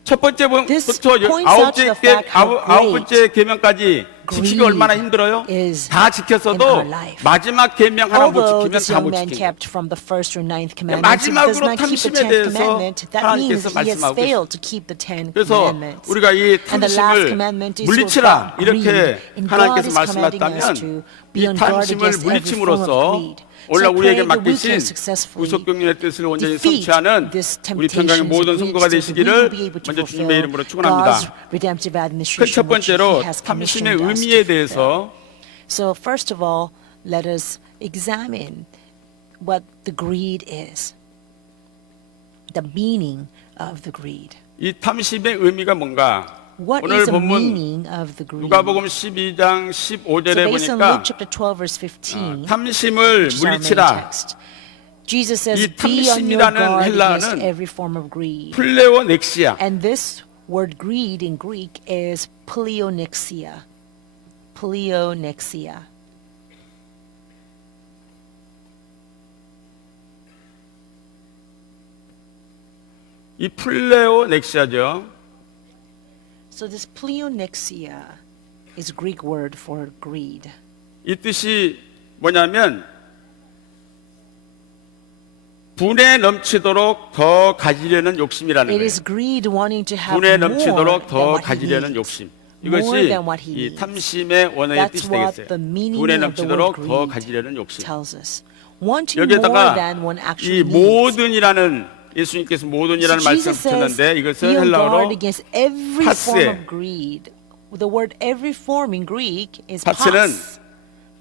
첫 번째 This 부터 points out to the fact how 아홉 번째 계명까지 지키기 greed 얼마나 힘들어요? is 다 in 지켰어도 our life. 마지막 계명 하나 못 Although 지키면 this 다 young 못 man 지킨 거예요. kept from the first or ninth commandment, if he does 마지막으로 not keep the 탐심에 10th 대해서 commandment, that means 하나님께서 he has 말씀하고 failed to keep the 10 그래서 commandments. 우리가 이 And the last 탐심을 commandment is 물리치라 about 이렇게 greed. And God 하나님께서 is commanding us 말씀하셨다면 to 이 be on guard 탐심을 against every form of 물리침으로써 greed. 오늘 So I 우리에게 pray that we 맡기신 can successfully 구속경륜의 뜻을 온전히 defeat 성취하는 this 우리 평강의 temptations 모든 of 성도가 greed so that we will 되시기를 be able to 먼저 주님의 fulfill 이름으로 God's 축원합니다. redemptive 큰 administration 첫 which 번째로 He has 탐심의 commissioned us 의미에 to fulfill. 대해서 So first of all, let us examine what the greed is, the meaning of the greed. 이 탐심의 의미가 뭔가 What 오늘 is the 본문 meaning of the greed? 누가복음 12장 15절에 So based on 보니까 Luke chapter 12 verse 15, 탐심을 which is our main 물리치라. text, Jesus says, 이 be on your 탐심이라는 guard against 헬라어는 every form of greed. 플레오 넥시아. And this word greed in Greek is pleonexia. Pleonexia. 이 플레오 넥시아죠. So this pleonexia is Greek word for greed. 이 뜻이 뭐냐면 분에 넘치도록 더 가지려는 욕심이라는 It 거예요. is greed wanting to have 분에 more 넘치도록 than 더 what he 가지려는 needs. 욕심. More 이것이 than what he 이 needs. 탐심의 원어의 That's 뜻이 what 되겠어요. the meaning 분에 of the 넘치도록 word 더 greed 가지려는 욕심. tells us. Wanting more 여기에다가 than one 이 actually needs. 모든이라는 예수님께서 모든이라는 So 말씀을 Jesus says, 붙였는데 be 이것은 on guard 헬라어로 against every 파스에. form of greed. The word every form in Greek is 파스는 pas.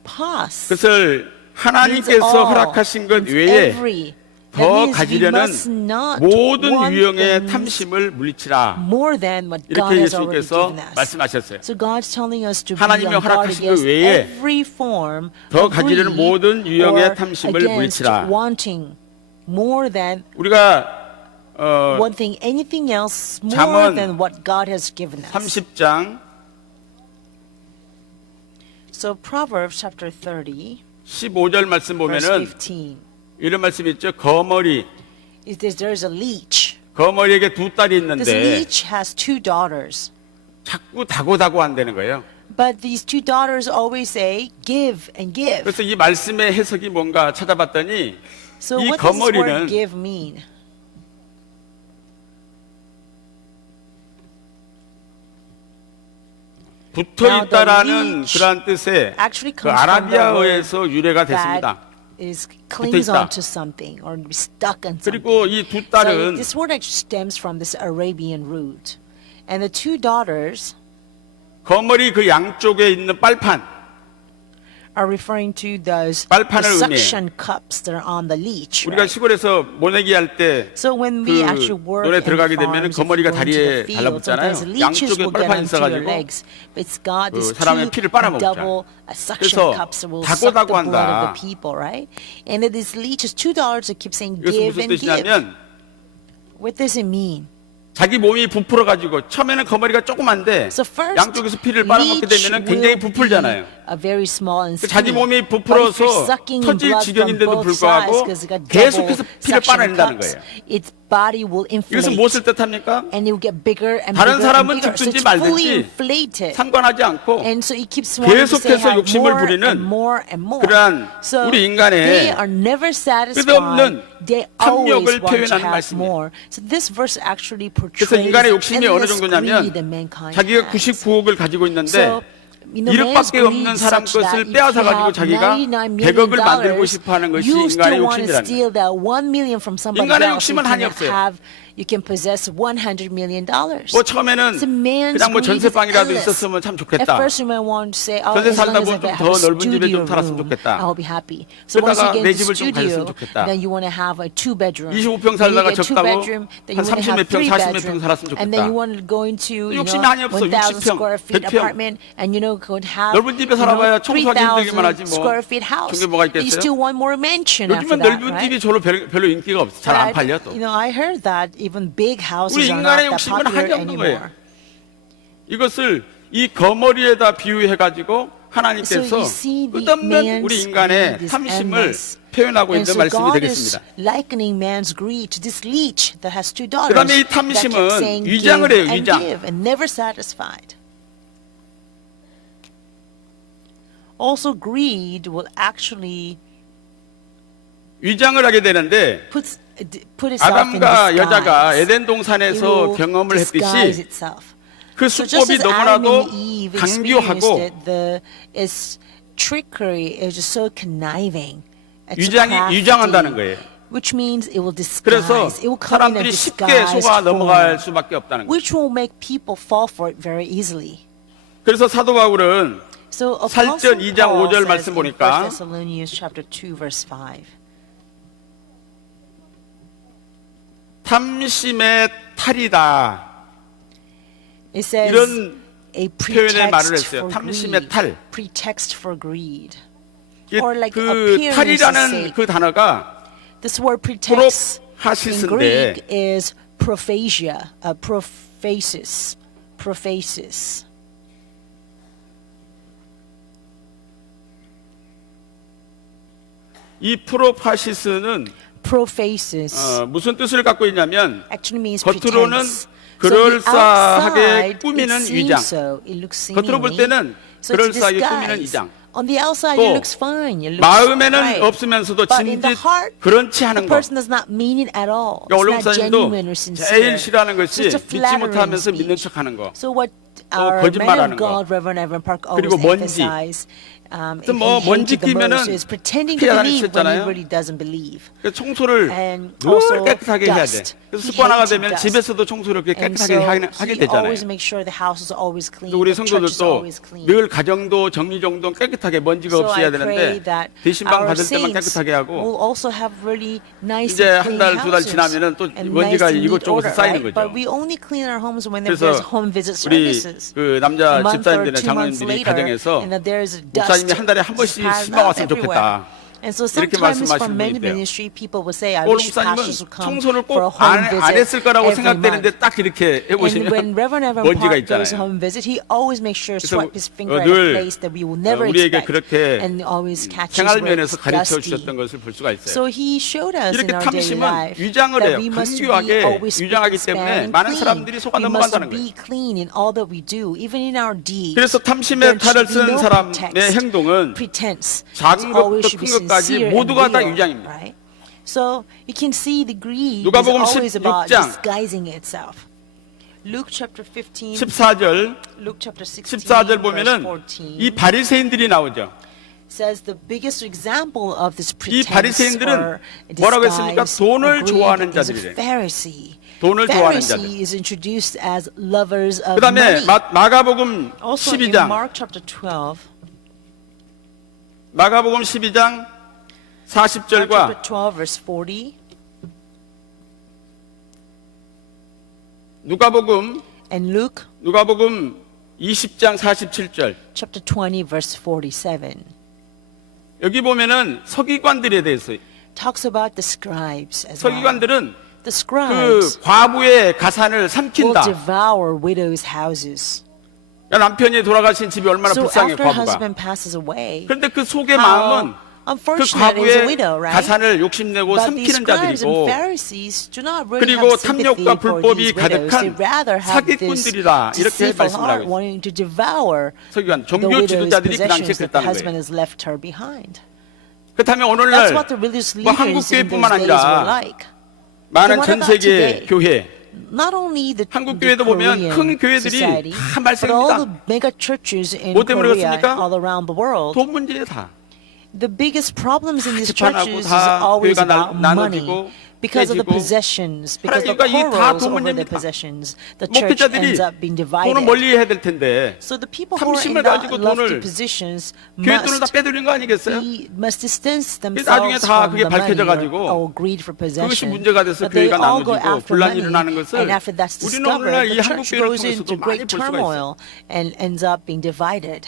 Pas. 그것을 means 하나님께서 all, 허락하신 것 means 외에 every. That 더 means we 가지려는 must not 모든 want 유형의 things 탐심을 물리치라. more than what God 이렇게 has already 예수님께서 given us. 말씀하셨어요. So God's telling us to be 하나님이 on guard 허락하신 것 against 외에 every form 더 of 가지려는 greed 모든 유형의 or 탐심을 against 물리치라. wanting more than 우리가 wanting anything else more 잠언 than what God has given us. 30장 So Proverbs chapter 30, 15절 말씀 verse 보면은 15. 이런 말씀이 있죠. 거머리. Is there's a leech. 거머리에게 두 딸이 This 있는데 leech has two daughters. 자꾸 다고다고 한다는 거예요. But these two daughters always say, give and give. 그래서 이 말씀의 해석이 뭔가 찾아봤더니 So 이 what does this word 거머리는 give mean? 붙어 Now, the 있다라는 leech 그러한 뜻의 actually 그 comes from the 아라비아어에서 유래가 됐습니다. That is clings 있다. onto something or stuck on something. 그리고 이 두 So 딸은 this word actually stems from this Arabian root. And the two daughters 거머리 그 양쪽에 있는 빨판, are referring to those the 빨판을 의미해요. suction cups that are on the leech. 우리가 Right? 시골에서 모내기 할 때 So when we 그 actually work 논에 in the 들어가게 되면은 farms, if you 거머리가 go into 다리에 the field, 달라붙잖아요. sometimes leeches 양쪽에 will get 빨판이 onto your 있어가지고 legs. But it's got 그 these 사람의 two 피를 빨아먹잖아요. double suction 그래서 cups that will suck the 다고다고 blood of 한다. the people, right? And then these leeches, $2 that keep saying 이것은 give 무슨 and give. 뜻이냐면 What does it mean? 자기 몸이 부풀어가지고 처음에는 거머리가 조그만데 So first, 양쪽에서 피를 빨아먹게 leech 되면은 굉장히 will 부풀잖아요. be a very small and 자기 skinny. 몸이 But if 부풀어서 you're sucking in 터질 blood 지경인데도 from both sides, 불구하고 'cause it got 계속해서 double 피를 suction 빨아낸다는 cups, 거예요. its body will 이것은 inflate. 무엇을 뜻합니까? And it will get bigger and 다른 bigger and 사람은 bigger. So 죽든지 it's fully 말든지 inflated. 상관하지 않고 And so it keeps wanting to say 계속해서 have 욕심을 more 부리는 and more and more. 그러한 So 우리 인간의 they are never satisfied. 끝없는 They 탐욕을 always want to 표현하는 have 말씀이에요. more. So this verse actually 그래서 portrays 인간의 욕심이 어느 endless 정도냐면 greed that mankind 자기가 has. 99억을 가지고 있는데 So, you know, man's 1억밖에 없는 greed 사람 such that 것을 if 빼앗아 you 가지고 have 자기가 99 100억을 million 만들고 싶어 하는 것이 you 인간의 still want to 욕심이라는 거예요. steal that 1 million from somebody 인간의 else. 욕심은 한이 없어요. You can possess $100 million. 뭐 처음에는 It's a man's 그냥 뭐 greed is 전세방이라도 endless. 있었으면 참 At 좋겠다. first you might want to say, oh, 전세 as long 살다 as 보면 I 좀 have 더 a 넓은 집에 studio 좀 살았으면 room, 좋겠다. I'll be happy. So once 그러다가 you get 내 into 집을 좀 studio, 가졌으면 좋겠다. then you want to have a 2-bedroom. 25평 Then you 살다가 get 적다고 2-bedroom, then 한 you want to 30 몇 have 평, 40 몇 평 3-bedroom. 살았으면 And then 좋겠다. you want to go into 욕심이 한이 없어. 1,000 60평, square feet 100평. apartment, and could have 넓은 집에 살아봐야 청소하기 힘들기만 하지 3,000 뭐. square feet house. 좋은 게 뭐가 But you 있겠어요? still want more mansion after 요즘은 that, 넓은 right? 집이 별로 인기가 없어. 잘 안 팔려 또. I heard that even big houses 우리 are 인간의 not that 욕심은 popular 한이 없는 거예요. anymore. 이것을 이 거머리에다 비유해 가지고 So 하나님께서 you see the 끝없는 우리 man's 인간의 greed is 탐심을 endless. 표현하고 And 있는 so 말씀이 God 되겠습니다. is likening man's greed to this leech that has 2 daughters 그다음에 이 that 탐심은 kept saying 위장을 give 해요, and 위장. give and never satisfied. Also greed will actually 위장을 하게 되는데 put itself in 아담과 disguise. 여자가 에덴 It 동산에서 will 경험을 disguise 했듯이 itself. 그 So just 수법이 as Adam 너무나도 and Eve 강교하고 experienced it, its trickery is just so conniving. It's so 위장한다는 crafty, 거예요. which means it will disguise. 그래서 It will come in a 사람들이 쉽게 disguised 속아 넘어갈 form, 수밖에 없다는 거예요. which will make people fall for it very easily. 그래서 사도 바울은 So 살전 Apostle 2장 Paul 5절 says 말씀 in 보니까 1 Thessalonians chapter 2 verse 5. 탐심의 탈이다. It says 이런 a 표현의 말을 pretext 했어요. for 탐심의 greed. 탈. Pretext for greed. 이게 Or like 그 appearance's 탈이라는 sake. 그 단어가 This word pretext in 프로파시스인데 Greek is prophasia, prophasis, prophasis. 이 프로파시스는 Prophasis 무슨 뜻을 갖고 있냐면 actually means 겉으로는 pretense. 그럴싸하게 So the outside, 꾸미는 it seems 위장. so. It looks 겉으로 볼 seemingly. 때는 So it's 그럴싸하게 disguise. 꾸미는 위장. On the outside, 또 it looks fine. It looks 마음에는 right. 없으면서도 But in the 진짓 heart, 그렇지 the 않은 거. person does not mean it at all. 그러니까 It's 원로 not 목사님도 genuine or sincere. 제일 싫어하는 It's 것이 just a 믿지 flattering 못하면서 믿는 speech. 척하는 거. So what our man 거짓말하는 of God, Reverend Evan Park, always 그리고 먼지. emphasize, 또 뭐 he 먼지 hated the most 끼면은 is pretending to 피해 believe when he 다니셨잖아요. really doesn't believe. 그래서 청소를 And 늘 also 깨끗하게 해야 돼. dust. 그래서 He 습관화가 hated 되면 dust. 집에서도 청소를 그렇게 And 깨끗하게 so 하게 he 되잖아요. always makes sure the house is always clean, 그래서 우리 the church is 성도들도 always clean. 늘 가정도 정리정돈 깨끗하게 먼지가 So 없이 I 해야 pray 되는데 that 대신방 our 받을 때만 saints 깨끗하게 하고 will also have really nice 이제 and 한 clean 달, 두 달 houses 지나면은 또 and 먼지가 nice and neat 이곳저곳에 order, 쌓이는 right? 거죠. But we only clean our homes whenever 그래서 there's home visit 우리 services. 그 남자 A month or 집사님들이나 2 months 장로님들이 later, 가정에서 and that there's dust 목사님이 한 달에 한 번씩 piled 신방 up 왔으면 everywhere. 좋겠다. And so 이렇게 sometimes 말씀하시는 from many 분이 있대요. ministry, people will say, I 올 wish 목사님은 pastors would come 청소를 for a 꼭 home 안 visit 했을 거라고 every 생각되는데 month. 딱 이렇게 And when 해보시면 Reverend Evan 먼지가 Park goes 있잖아요. home visit, he always makes sure to 그래서 swipe his finger at a 늘 place that we will never 우리에게 expect, 그렇게 and always catches 생활 where 면에서 it's 가르쳐 dusty. 주셨던 것을 볼 수가 있어요. So he showed us in 이렇게 our daily 탐심은 life 위장을 that 해요. we must be 강교하게 always 위장하기 speak and 때문에 span and 많은 clean. 사람들이 속아 We must 넘어간다는 거예요. be clean in all that we do, even in our deeds. 그래서 탐심의 There 탈을 should be 쓴 no 사람의 pretext, 행동은 pretense. 작은 It always 것부터 should 큰 be 것까지 sincere 모두가 and 다 real, 위장입니다. right? So you can see the greed is 누가복음 always about 16장 disguising itself. Luke chapter 15, 14절, Luke chapter 16, 14절 verse 보면은 14 이 바리새인들이 나오죠. says the biggest example of this 이 pretense 바리새인들은 or 뭐라고 했습니까? disguise 돈을 or greed 좋아하는 is a 자들이래. Pharisee. 돈을 좋아하는 Pharisee is introduced as lovers of 그다음에 money. 마가복음 Also in 12장, Mark chapter 12, 마가복음 12장 Mark chapter 40절과 12 verse 40, 누가복음 and Luke 20장 47절. chapter 20 verse 47 여기 보면은 서기관들에 대해서 talks about the scribes as well. 서기관들은 The 그 scribes 과부의 가산을 will 삼킨다. devour widows' houses. 그러니까 남편이 돌아가신 집이 얼마나 So 불쌍해 after 과부가. husband passes away, 그런데 그 속의 how 마음은 그 unfortunate is a 과부의 widow, right? 가산을 욕심내고 But these 삼키는 scribes and 자들이고 Pharisees do not really 그리고 have sympathy 탐욕과 for 불법이 these widows. They 가득한 rather have this 사기꾼들이라 이렇게 deceitful 말씀을 하고 heart 있어요. wanting to devour 서기관, the 종교 widow's 지도자들이 그 possessions 당시에 that the 그랬다는 husband 거예요. has left her behind. 그렇다면 That's 오늘날 what the religious 뭐 한국 leaders in 교회뿐만 those days were 아니라 like. 많은 what 전 about 세계 today? 교회 Not only the, 한국 the 교회도 보면 Korean 큰 교회들이 society, 다 but all the 말썽입니다. mega churches in 뭐 때문에 Korea, 그렇습니까? all around the world, 돈 문제에 다. the biggest problems in these 재판하고 churches is 다 always 교회가 about money. 나눠지고 Because of the 깨지고. possessions, because of 그러니까 the 이다 quarrels 돈 over the 문제입니다. possessions, the church 목회자들이 ends up being 돈을 divided. 멀리 해야 될 텐데 So the people who are in 탐심을 the 가지고 lofty 돈을 positions 교회 돈을 다 must 빼돌린 거 아니겠어요? must distance 나중에 themselves 다 from 그게 the money 밝혀져가지고 or greed for 그것이 possession. 문제가 돼서 But they 교회가 all go 나눠지고 after 분란이 money, 일어나는 것을 and after that's 우리는 discovered, 오늘날 이 the 한국 church 교회를 goes 통해서도 into 많이 great 볼 수가 있어요. turmoil and ends up being divided.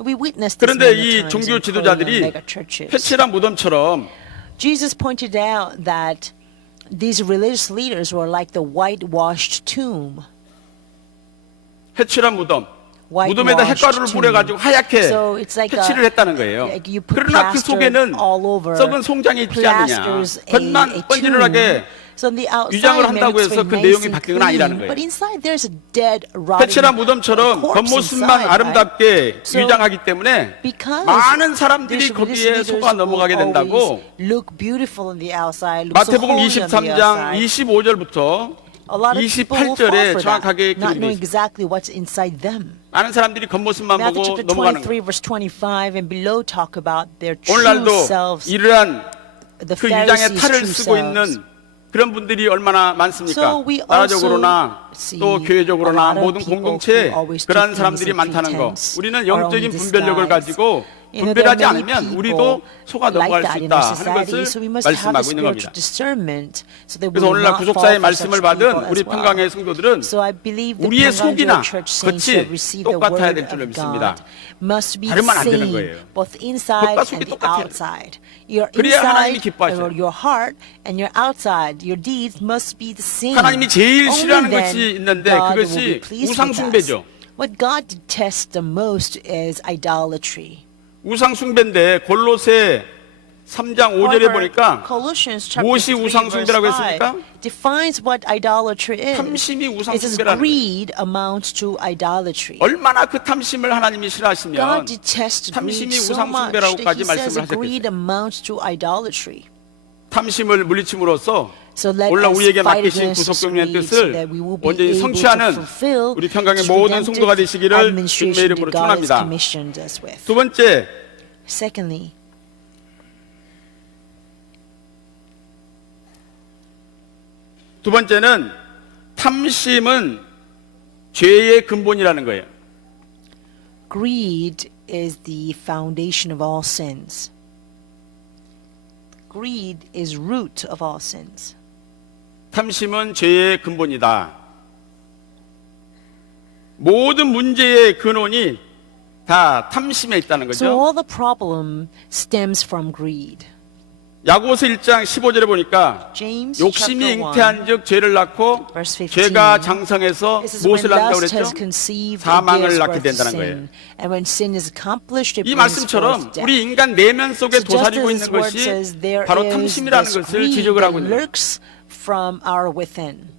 We witnessed this 그런데 many 이 times 종교 in Korean 지도자들이 mega churches. 회칠한 무덤처럼 Jesus pointed out that these religious leaders were like the whitewashed tomb. 회칠한 무덤 Whitewashed 무덤에다 햇가루를 tomb. 뿌려가지고 하얗게 So it's like 회칠을 했다는 거예요. like you put 그러나 그 plaster 속에는 all over, 썩은 송장이 있지 않느냐. plasters 겉만 a 번지르르하게 So on the outside, 위장을 it 한다고 looks 해서 very 그 nice 내용이 and 바뀌는 건 아니라는 clean, 거예요. but inside there's a dead, rotting 회칠한 무덤처럼 corpse 겉모습만 inside, 아름답게 right? So 위장하기 때문에 because 많은 사람들이 these religious 거기에 leaders 속아 넘어가게 will 된다고 always look beautiful on the outside, look so 마태복음 holy on the 23장 outside. 25절부터 A lot of people will fall 28절에 for 정확하게 that, not 기록되어 knowing 있어요. exactly what's inside them. 많은 사람들이 겉모습만 Matthew 보고 chapter 넘어가는 23 거예요. verse 25 and below talk about their true 오늘날도 selves, 이러한 the 그 위장의 Pharisees' 탈을 true 쓰고 selves. 있는 그런 분들이 얼마나 많습니까? So we 나라적으로나 also 또 see 교회적으로나 a lot of 모든 people 공동체에 who always do 그러한 things 사람들이 in 많다는 거. pretense 우리는 or 영적인 in 분별력을 disguise. 가지고 You know, there are 분별하지 many 않으면 people 우리도 속아 like 넘어갈 that 수 in 있다 our 하는 society, 것을 so we must have the 말씀하고 있는 spiritual 겁니다. discernment so that we 그래서 will 오늘날 not 구속사의 fall for 말씀을 such 받은 people 우리 as well. 평강의 성도들은 So I believe the 우리의 Pangangeo 속이나 Church saints who 겉이 have received the 똑같아야 word 될 줄로 of 믿습니다. God must be the 다르면 안 되는 same, 거예요. both inside 겉과 속이 and the 똑같아야 돼요. outside. Your 그래야 하나님이 inside, 기뻐하셔요. or your heart, and your outside, your deeds must be the same. 하나님이 제일 Only 싫어하는 then 것이 있는데 God will 그것이 be pleased 우상 with us. 숭배죠. What God detests the most is idolatry. 우상 숭배인데 골로새 3장 5절에 However, 보니까 Colossians chapter 무엇이 3 우상 verse 숭배라고 5 했습니까? defines what idolatry is. 탐심이 우상 It says 숭배라는 거예요. greed amounts to idolatry. 얼마나 그 탐심을 하나님이 God 싫어하시면 detests 탐심이 greed so 우상 much 숭배라고까지 that He says 말씀을 greed 하셨겠어요. amounts to idolatry. 탐심을 물리침으로써 So let 오늘 us 우리에게 fight 맡기신 against this 구속경의 greed so 뜻을 that we will be 온전히 able to 성취하는 fulfill 우리 평강의 this 모든 성도가 redemptive 되시기를 administration 주님의 이름으로 that God has 축원합니다. commissioned us with. 두 번째, Secondly, 두 번째는 탐심은 죄의 근본이라는 거예요. greed is the foundation of all sins. Greed is root of all sins. 탐심은 죄의 근본이다. 모든 문제의 근원이 다 탐심에 있다는 So 거죠. all the problem stems from greed. 야고보서 1장 15절에 보니까 James 욕심이 chapter 1, 잉태한즉 죄를 낳고 verse 15. 죄가 장성해서 This is when 무엇을 낳는다고 lust has 그랬죠? conceived 사망을 and gives 낳게 birth to 된다는 sin. 거예요. And when sin is accomplished, it 이 brings 말씀처럼 forth death. 우리 인간 내면 속에 So just 도사리고 as 있는 this word 것이 says, there 바로 is 탐심이라는 this 것을 greed 지적을 하고 that 있는 거예요. lurks from our within.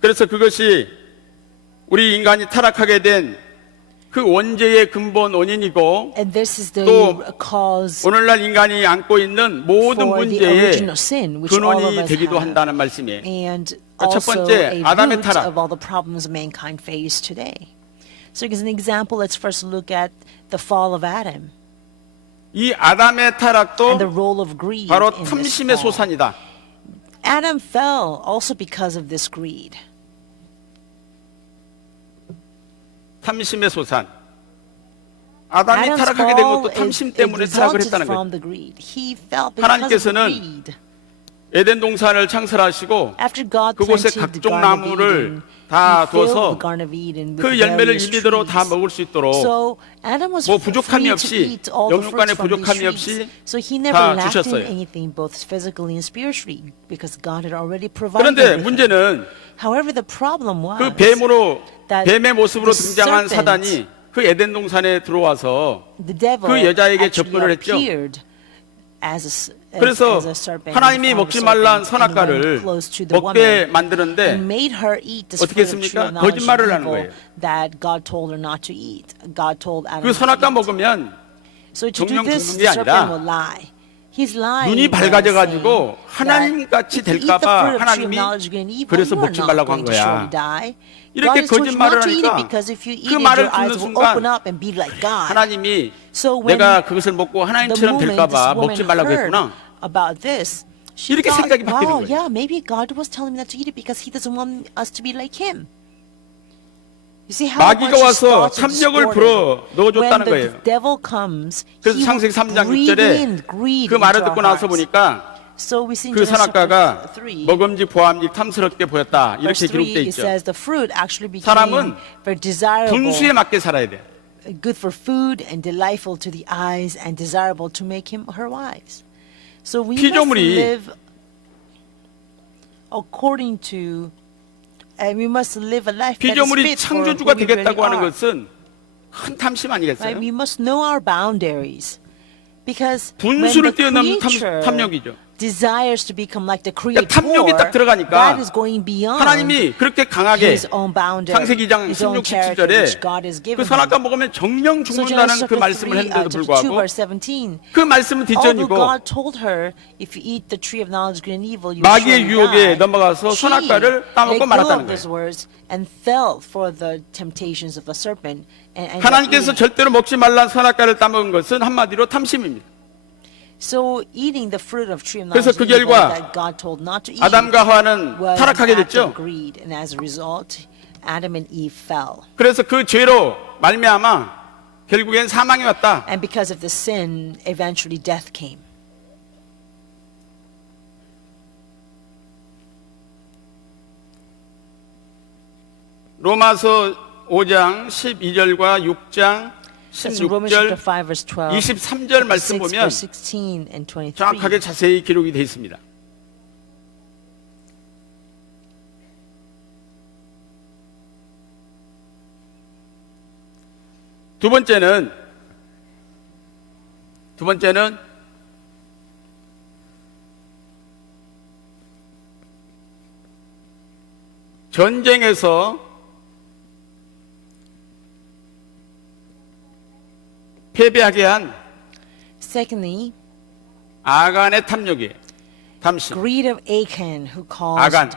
그래서 그것이 우리 인간이 타락하게 된 그 원죄의 근본 원인이고 And this is the 또 cause 오늘날 인간이 안고 있는 모든 for the 문제의 original sin, which all of 근원이 us 되기도 have. 한다는 말씀이에요. And 첫 also 번째, a 아담의 root 타락. of all the problems mankind face today. So as an example, let's first look at the fall of Adam 이 아담의 타락도 and the role of greed 바로 in this 탐심의 fall. 소산이다. Adam fell also because of this greed. 탐심의 소산. 아담이 Adam's 타락하게 된 fall 것도 탐심 is 때문에 타락을 resulted 했다는 거예요. from the greed. He fell because of 하나님께서는 greed. 에덴 동산을 창설하시고 After God 그곳에 planted the 각종 Garden of 나무를 Eden, 다 He filled 둬서 the Garden of Eden with 그 열매를 various 일리대로 다 trees. 먹을 수 있도록 So Adam was 뭐 free 부족함이 to 없이, eat all the 영육간의 fruits from these 부족함이 trees. 없이 So he 다 never lacked in 주셨어요. anything, both physically and spiritually, because God had already provided. 그런데 everything. 문제는 However, the problem was 그 뱀으로 that 뱀의 모습으로 the 등장한 serpent, 사단이 그 에덴 동산에 들어와서 the devil 그 여자에게 actually 접근을 했죠. appeared as 그래서 a serpent 하나님이 in the 먹지 form of a 말란 serpent and 선악과를 went close to the 먹게 woman 만드는데 and made her eat the 어떻게 fruit of tree 했습니까? of knowledge 거짓말을 of 하는 evil 거예요. that God told her not to eat. God told Adam 그 not 선악과 to eat. 먹으면 So to do 정령 this, 죽는 the 게 serpent 아니라 will lie. He's lying. 눈이 by 밝아져가지고 saying 하나님 같이 that if you eat the 될까봐 fruit of tree of 하나님이 knowledge of good and evil, 그래서 you are 먹지 not 말라고 한 going to surely 거야. die. 이렇게 God has told you 거짓말을 not to eat it 하니까 because if you eat 그 it, 말을 your eyes 듣는 will 순간 open up and be like God. 하나님이 So when 내가 그것을 먹고 the 하나님처럼 moment this 될까봐 woman 먹지 말라고 heard 했구나. about this, she 이렇게 thought, 생각이 바뀌는 wow, 거예요. yeah, maybe God was telling me not to eat it because He doesn't want us to be like Him. You see how 마귀가 much his 와서 thoughts are 탐욕을 distorted. 불어 넣어줬다는 When the 거예요. devil comes, 그래서 he 창세기 will 3장 breathe 6절에 in greed 그 말을 into 듣고 our 나서 hearts. 보니까 So we see in 그 Genesis 선악과가 3, 먹음직 보암직 탐스럽게 보였다. verse 이렇게 3, 기록되어 it 있죠. says the fruit actually became 사람은 very desirable, 분수에 맞게 살아야 돼. good for food and delightful to the eyes and desirable to make him her wise. So we must 피조물이 live according to, and we must live a life that is 피조물이 fit for who 창조주가 we really 되겠다고 하는 are. 것은 큰 탐심 Right? 아니겠어요? We must know our boundaries. Because when 분수를 the 뛰어넘는 creature 탐욕이죠. desires to become like the 그러니까 creator, 탐욕이 딱 들어가니까 that is going beyond 하나님이 그렇게 강하게 his own boundary, 창세기 2장 his own 16, character, which 17절에 God has 그 given him. 선악과 먹으면 정령 So 죽는다는 Genesis 그 chapter 말씀을 3, 했는데도 chapter 2, 불구하고 verse 17. 그 말씀을 Although 뒷전이고 God told her, if you eat the tree of knowledge of good and evil, you will 마귀의 surely 유혹에 die. 넘어가서 She 선악과를 따먹고 let go 말았다는 of these 거예요. words and fell for the temptations of the serpent. And 하나님께서 절대로 먹지 말란 선악과를 따먹은 것은 한마디로 탐심입니다. So eating the fruit of tree of 그래서 knowledge 그 of evil 결과 that God told not to eat 아담과 하와는 was 타락하게 an act of 됐죠. greed, and as a result, Adam and Eve fell. 그래서 그 죄로 말미암아 결국엔 사망이 왔다. And because of the sin, eventually death came. 로마서 5장 12절과 6장 That's in Romans chapter 16절, 5, verse 12, 23절 말씀 6, 보면 verse 16 and 23. 정확하게 자세히 기록이 되어 있습니다. 두 번째는 두 번째는 전쟁에서 패배하게 한 Secondly, 아간의 탐욕이 탐심. greed of Achan, who caused 아간.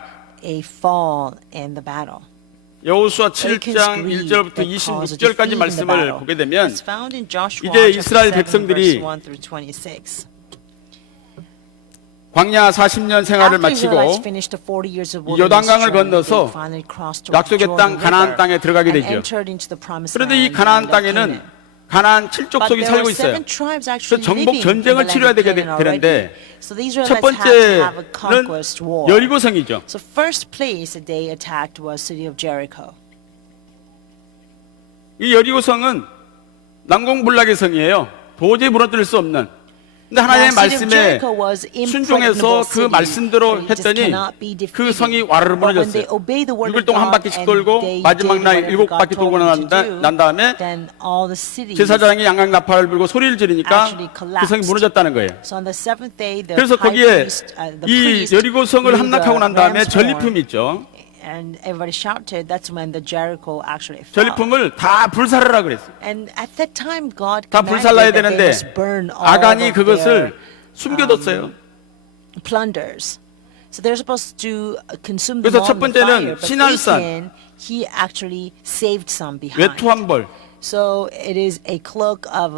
a fall in the battle. 여호수아 Achan's 7장 greed 1절부터 that caused a defeat 26절까지 in the 말씀을 battle. 보게 되면 It's found in Joshua 이제 chapter 이스라엘 7, 백성들이 verse 1 through 26. 광야 40년 생활을 After the Israelites 마치고 finished the 40 years of 이 wilderness 요단강을 journey, 건너서 they finally crossed the 약속의 땅 Jordan 가나안 River 땅에 들어가게 and 되죠. entered into the promised 그런데 이 land 가나안 of 땅에는 Canaan. 가나안 7족속이 But there 살고 were 있어요. 7 tribes 그래서 actually 정복 living in the 전쟁을 land 치러야 of Canaan already. 되는데 So the 첫 Israelites had to have a 번째는 conquest war. 여리고성이죠. So first place that they attacked was city of Jericho. 이 여리고성은 난공불락의 성이에요. 도저히 무너뜨릴 수 없는. 근데 하나님의 Now, city of 말씀에 Jericho was 순종해서 impregnable 그 city, 말씀대로 but it just 했더니 cannot be defeated. 그 성이 와르르 But when they 무너졌어요. obey the word 6일 of 동안 한 God 바퀴씩 and 돌고 they 마지막 did 날 whatever 7 God 바퀴 돌고 told them to 난 do, 다음에 then all the cities 제사장이 양강나팔을 불고 소리를 지르니까 actually 그 성이 collapsed. 무너졌다는 거예요. So on the seventh day, the 그래서 high 거기에 priest, the 이 priest 여리고성을 blew 함락하고 the 난 다음에 ram's 전리품이 horn, 있죠. and everybody shouted. That's when the Jericho actually fell. 전리품을 다 불살하라 그랬어요. And at that time, God 다 불살라야 commanded that they 되는데 must burn all 아간이 of 그것을 their 숨겨뒀어요. plunders. So they're supposed to consume them 그래서 all 첫 in the fire. 번째는 But 시난산. Achan, he actually saved some behind. 외투한벌. So it is a cloak of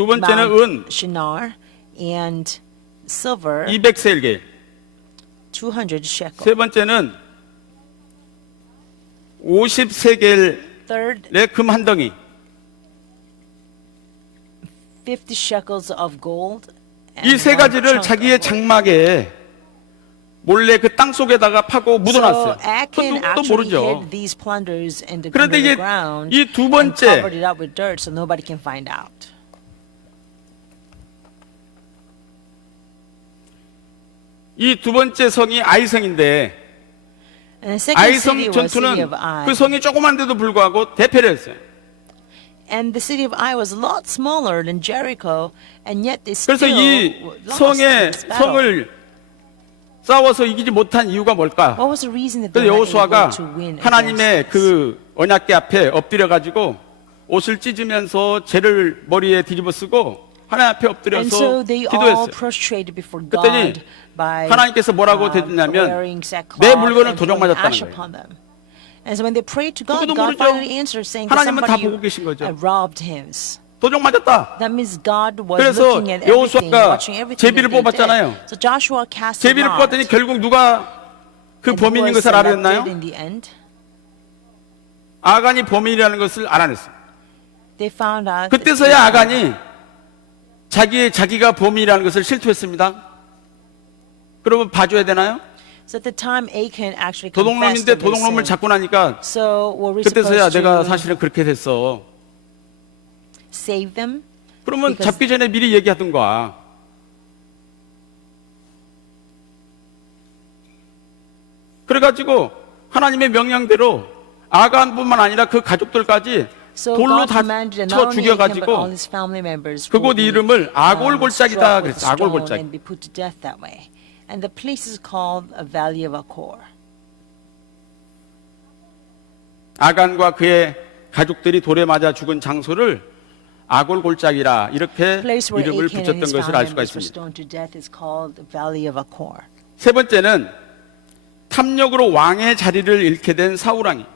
두 번째는 Mount 은 Shinar and silver 200셀겔. 200 shekel. 세 번째는 50세겔의 Third, 금 한 덩이. 50 shekels of gold. and 이 세 one 가지를 chunk 자기의 of gold. 장막에 몰래 그 땅 속에다가 파고 So 묻어놨어요. Achan 또 actually 모르죠. hid these plunders in the 그런데 이게 ground 이 두 and 번째 covered it up with dirt so nobody can find out. 이 두 번째 성이 아이성인데 And the second city 아이성 was city 전투는 of Ai. 그 성이 조그만데도 불구하고 대패를 했어요. And the city of Ai was a lot smaller than Jericho, and yet they still 그래서 이 lost in 성의 this battle. 성을 싸워서 이기지 못한 이유가 뭘까? What was the reason that 그래서 they were 여호수아가 able to win 하나님의 against this? 그 언약궤 앞에 엎드려 가지고 옷을 찢으면서 죄를 머리에 뒤집어 쓰고 하나님 앞에 And 엎드려서 so they all 기도했어요. prostrated before 그랬더니 God by 하나님께서 뭐라고 대답했냐면 wearing sackcloth 내 물건을 and 도적 pouring 맞았다는 ash 거예요. upon them. And so when they prayed to God, 그것도 God 모르죠. finally answered, saying that 하나님은 다 somebody 보고 계신 거죠. robbed him. 도적 맞았다. That means God was 그래서 looking at everything, 여호수아가 watching everything 제비를 that they 뽑았잖아요. did. So Joshua cast a 제비를 lot. 뽑았더니 결국 누가 그 And who 범인인 was 것을 selected 알았나요? in the end? 아간이 범인이라는 것을 알아냈어요. They found out. that 그때서야 Achan- 아간이 자기가 범인이라는 것을 실토했습니다. 그러면 봐줘야 되나요? So at the time, Achan actually confessed 도둑놈인데 of his 도둑놈을 sin. 잡고 나니까 So were we 그때서야 supposed 내가 to 사실은 그렇게 됐어. save them? 그러면 Because- 잡기 전에 미리 얘기하던가. 그래가지고 하나님의 명령대로 아간뿐만 아니라 그 가족들까지 So 돌로 God 다 commanded that 쳐 not only him but all 죽여가지고 his family members 그곳 would be, 이름을 아골골짜기다 struck with 그랬어. stone 아골골짜기. and be put to death that way. And the place is called a Valley of Achor. 아간과 그의 가족들이 돌에 맞아 죽은 장소를 아골골짜기라 이렇게 Place where 이름을 Achan and 붙였던 his 것을 family 알 수가 members were 있습니다. stoned to death is called the Valley of Achor. 세 번째는 탐욕으로 왕의 자리를 잃게 된 사울왕이.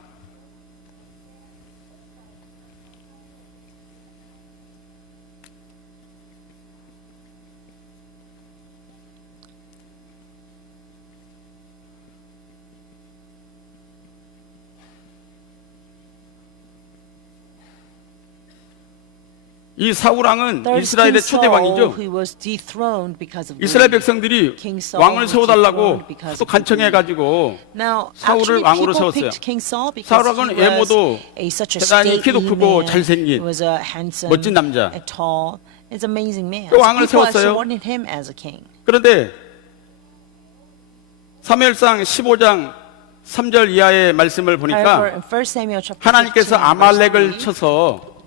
이 사울왕은 There's 이스라엘의 King 초대 Saul, 왕이죠. who was dethroned because of 이스라엘 greed. 백성들이 King Saul 왕을 was 세워달라고 dethroned because 또 of 간청해가지고 Now, 사울을 actually, 왕으로 people 세웠어요. picked King Saul because 사울왕은 he was 외모도 such a 대단히 키도 stately 크고 man. 잘생긴 He was a handsome, 멋진 남자. a tall, is an amazing man. 그 So 왕을 people 세웠어요. wanted him as a king. 그런데 사무엘상 15장 3절 이하의 말씀을 However, 보니까 in 1 Samuel chapter 하나님께서 15, verse 아말렉을 3, 쳐서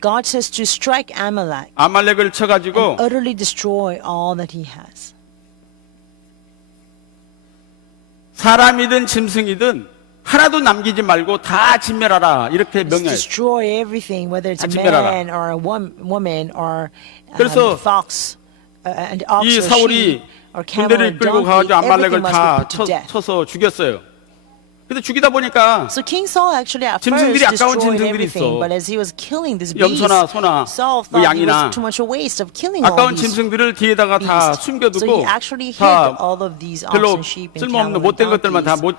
God says to strike Amalek 아말렉을 쳐가지고 and utterly destroy all that he has. 사람이든 짐승이든 하나도 남기지 말고 다 진멸하라 이렇게 Just 명령했어요. destroy everything, whether it's a 진멸하라. man or a woman or 그래서 fox, and ox 이 or 사울이 sheep or camel 군대를 or 끌고 donkey, 가가지고 아말렉을 everything must be 다 put to death. 쳐서 죽였어요. 근데 죽이다 보니까 So King Saul actually at 짐승들이 first 아까운 destroyed 짐승들이 everything, 있어. but as he was killing this beast, 염소나 소나 Saul 뭐 thought he 양이나 was too much a waste of killing all 아까운 these 짐승들을 뒤에다가 다 beasts. So 숨겨두고 he actually hid 다 all of these ox 별로 and sheep and 쓸모없는 camel and 못된 것들만 다 donkeys.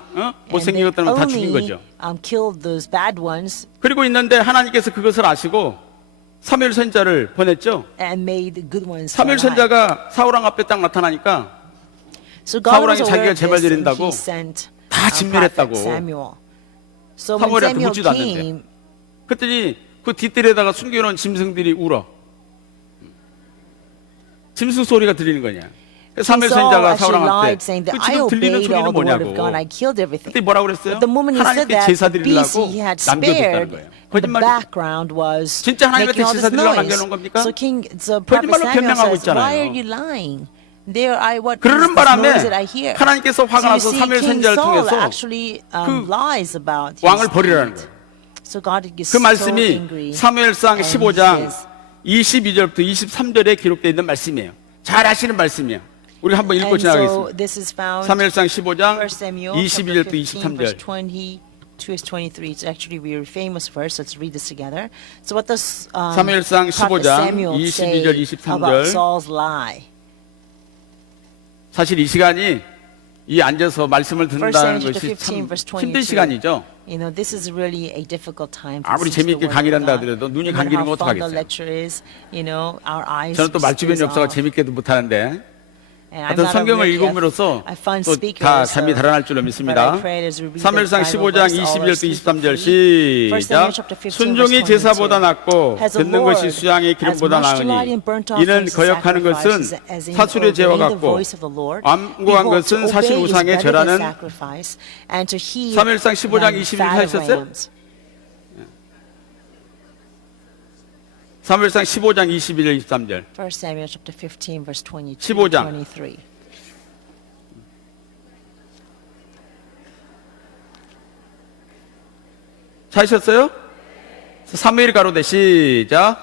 못생긴 And they 것들만 다 죽인 only 거죠. killed those bad ones 그리고 있는데 하나님께서 그것을 아시고 사무엘 선지자를 보냈죠. and made the good ones. 사무엘 alive. 선지자가 사울 왕 앞에 딱 나타나니까 So God was 사울 왕이 aware 자기가 of 제발 this, and 드린다고 he sent 다 진멸했다고. prophet Samuel. So when 사무엘한테 Samuel 묻지도 came, 않는데. 그랬더니 그 뒷뜰에다가 숨겨놓은 짐승들이 울어. 짐승 소리가 들리는 거냐. 그래서 King 사무엘 Saul 선지자가 actually 사울 왕한테 lied, saying that 그 I 지금 들리는 obeyed 소리는 all the word 뭐냐고. of God. I killed everything. 그때 뭐라고 그랬어요? But the moment he said 하나님께 that, 제사 the beast 드리려고 he had 남겨뒀다는 spared, 거예요. the 거짓말이죠. background was 진짜 하나님한테 making all this 제사 드리려고 noise. 남겨놓은 겁니까? So prophet 거짓말로 Samuel 변명하고 says, why 있잖아요. are you lying? What is 그러는 this 바람에 noise that I hear? 하나님께서 화가 So you 나서 see, 사무엘 King 선지자를 Saul 통해서 actually 그 lies about his 왕을 버리라는 deed. 거예요. So God gets 그 so 말씀이 angry. 사무엘상 and 15장 he says, 22절부터 23절에 기록되어 있는 말씀이에요. 잘 아시는 말씀이에요. 우리 한번 읽고 And so 지나가겠습니다. this is found 사무엘상 15장 1 Samuel 22절부터 15, verse 23절. 22 is 23. It's actually a very famous verse. Let's read this together. So what does 사무엘상 prophet 15장 Samuel 22절, say 23절. about Saul's lie? 사실 이 시간이 이 앉아서 말씀을 듣는다는 1 Samuel 것이 15, 참 verse 힘든 22. 시간이죠. You know, this is really a difficult time. to 아무리 listen to the 재미있게 word 강의를 of 한다 God. 하더라도 눈이 No matter 감기는 how 건 fun the 어떡하겠어요. lecture is, you know, our eyes 저는 또 말주변이 is 없어서 off. 재밌게도 못하는데 And I'm 하여튼 not 성경을 really 읽음으로써 a fun 또 speaker, 다 so- 잠이 달아날 줄로 but I 믿습니다. pray as we read the 사무엘상 Bible 15장 verse, all our 22절부터 23절 sleep. 1 Samuel 시작. chapter 15, 순종이 verse 22. 제사보다 낫고 Has the 듣는 것이 Lord 수양의 as 기름보다 much delight 나으니 in burnt 이는 offerings and 거역하는 것은 sacrifices as in 사술의 죄와 obeying the 같고 voice of the Lord. 완고한 Behold, 것은 to 사실 obey is 우상에 better than 절하는 sacrifice, and to heed 사무엘상 15장 than 22절 fat of 하셨어요? rams. 사무엘상 15장 21절 23절 1 Samuel chapter 15 verse 22 15장. 23. 찾으셨어요? 사무엘 가로되 시작.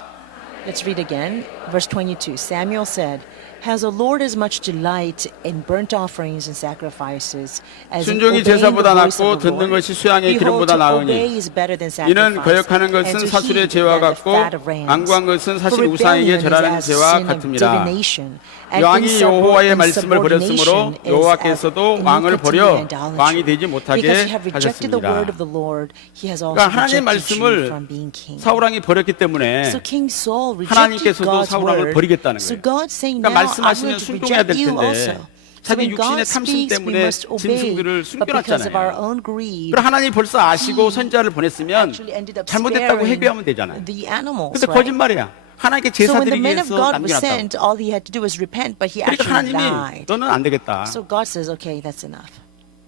Let's read again. Verse 22. Samuel said, Has the Lord as much delight in burnt offerings and sacrifices as in 순종이 obeying the 제사보다 voice 낫고 of the 듣는 Lord? 것이 수양의 Behold, 기름보다 to 나으니 obey is better than 이는 sacrifice, 거역하는 and 것은 to 사술의 heed 죄와 than the 같고 fat of rams. 완고한 것은 사실 For 우상에게 rebellion is 절하는 as 죄와 sin of 같음이라. divination, and 왕이 여호와의 말씀을 버렸으므로 insubordination is 여호와께서도 as 왕을 iniquity 버려 and idolatry. 왕이 되지 Because 못하게 you have rejected the word of 하셨습니다. the Lord, he has also 그러니까 하나님의 rejected you 말씀을 from being king. 사울 왕이 버렸기 때문에 So King Saul rejected 하나님께서도 God's 사울 왕을 word. 버리겠다는 So 거예요. God saying 그러니까 now I'm 말씀하시면 going to 순종해야 될 reject you 텐데 also. So 자기 when God 육신의 탐심 speaks, we 때문에 must obey. 짐승들을 But because of our 숨겨놨잖아요. own greed, 그럼 하나님 벌써 아시고 선지자를 보냈으면 actually ended up 잘못했다고 sparing 회개하면 되잖아요. the animals, 근데 right? 거짓말이야. 하나님께 So 제사 when the 드리기 man of 위해서 God was 남겨놨다고. sent, all he had to do was repent, but he 그러니까 actually 하나님이 lied. 너는 안 되겠다. So God says, okay, that's enough.